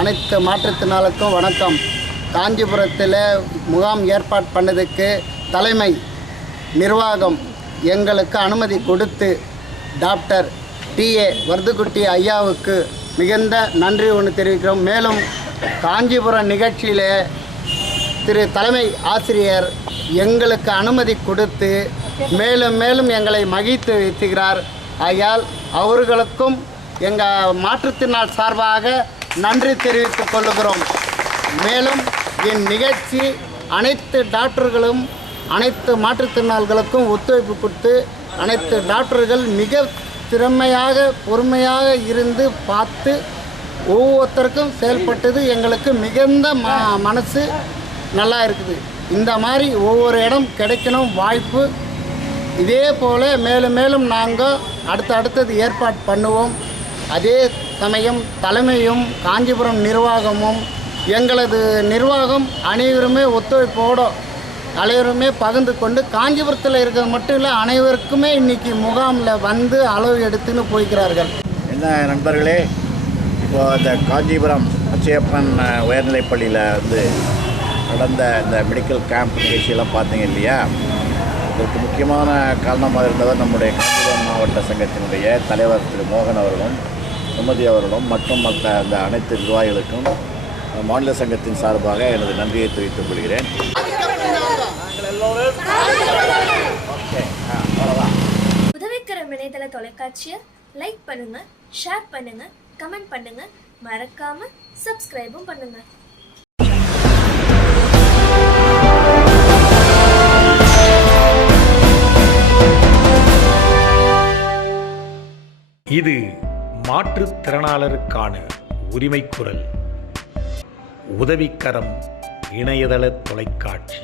அனைத்து மாற்றுத்திறனாளுக்கும் வணக்கம். காஞ்சிபுரத்தில் முகாம் ஏற்பாடு பண்ணதுக்கு தலைமை நிர்வாகம் எங்களுக்கு அனுமதி கொடுத்து டாக்டர் டி.ஏ. வர்துகுட்டி ஐயாவுக்கு மிகுந்த நன்றி ஒன்று தெரிவிக்கிறோம். மேலும் காஞ்சிபுரம் நிகழ்ச்சியில் திரு தலைமை ஆசிரியர் எங்களுக்கு அனுமதி கொடுத்து மேலும் மேலும் எங்களை மகிழ்த்து வைத்துகிறார். ஆகையால் அவர்களுக்கும் எங்கள் மாற்றுத்திறனாள் சார்பாக நன்றி தெரிவித்துக் கொள்கிறோம். மேலும் என் நிகழ்ச்சி அனைத்து டாக்டர்களும் அனைத்து மாற்றுத்திறனாளிகளுக்கும் ஒத்துழைப்பு கொடுத்து அனைத்து டாக்டர்கள் மிக திறமையாக பொறுமையாக இருந்து பார்த்து ஒவ்வொருத்தருக்கும் செயல்பட்டது எங்களுக்கு மிகுந்த மனசு நல்லா இருக்குது. இந்த மாதிரி ஒவ்வொரு இடம் கிடைக்கணும் வாய்ப்பு. இதே போல் மேலும் மேலும் நாங்கள் அடுத்தது ஏற்பாடு பண்ணுவோம். அதே சமயம் தலைமையும் காஞ்சிபுரம் நிர்வாகமும் எங்களது நிர்வாகம் அனைவருமே ஒத்துழைப்போடு அனைவருமே பகிர்ந்து கொண்டு காஞ்சிபுரத்தில் இருக்கிறது மட்டும் இல்லை அனைவருக்குமே இன்றைக்கி முகாமில் வந்து அளவு எடுத்துன்னு போய்க்கிறார்கள். என்ன நண்பர்களே, இப்போது இந்த காஞ்சிபுரம் அச்சையப்பன் உயர்நிலைப்பள்ளியில் வந்து நடந்த இந்த மெடிக்கல் கேம்ப் நிகழ்ச்சியெல்லாம் பார்த்தீங்க இல்லையா? இதற்கு முக்கியமான காரணமாக இருந்தவர் நம்முடைய காஞ்சிபுரம் மாவட்ட சங்கத்தினுடைய தலைவர் திரு மோகன் அவர்களும் சுமதி அவர்களும் மற்றும் மற்ற அந்த அனைத்து நிர்வாகிகளுக்கும் மாநில சங்கத்தின் சார்பாக எனது நன்றியை தெரிவித்துக் கொள்கிறேன். உதவிக்கரம் இணையதள தொலைக்காட்சியை லைக் பண்ணுங்க, ஷேர் பண்ணுங்க, கமெண்ட் பண்ணுங்க, மறக்காம சப்ஸ்கிரைபும் பண்ணுங்க. இது மாற்றுத்திறனாளருக்கான உரிமை குரல். உதவிக்கரம் இணையதள தொலைக்காட்சி.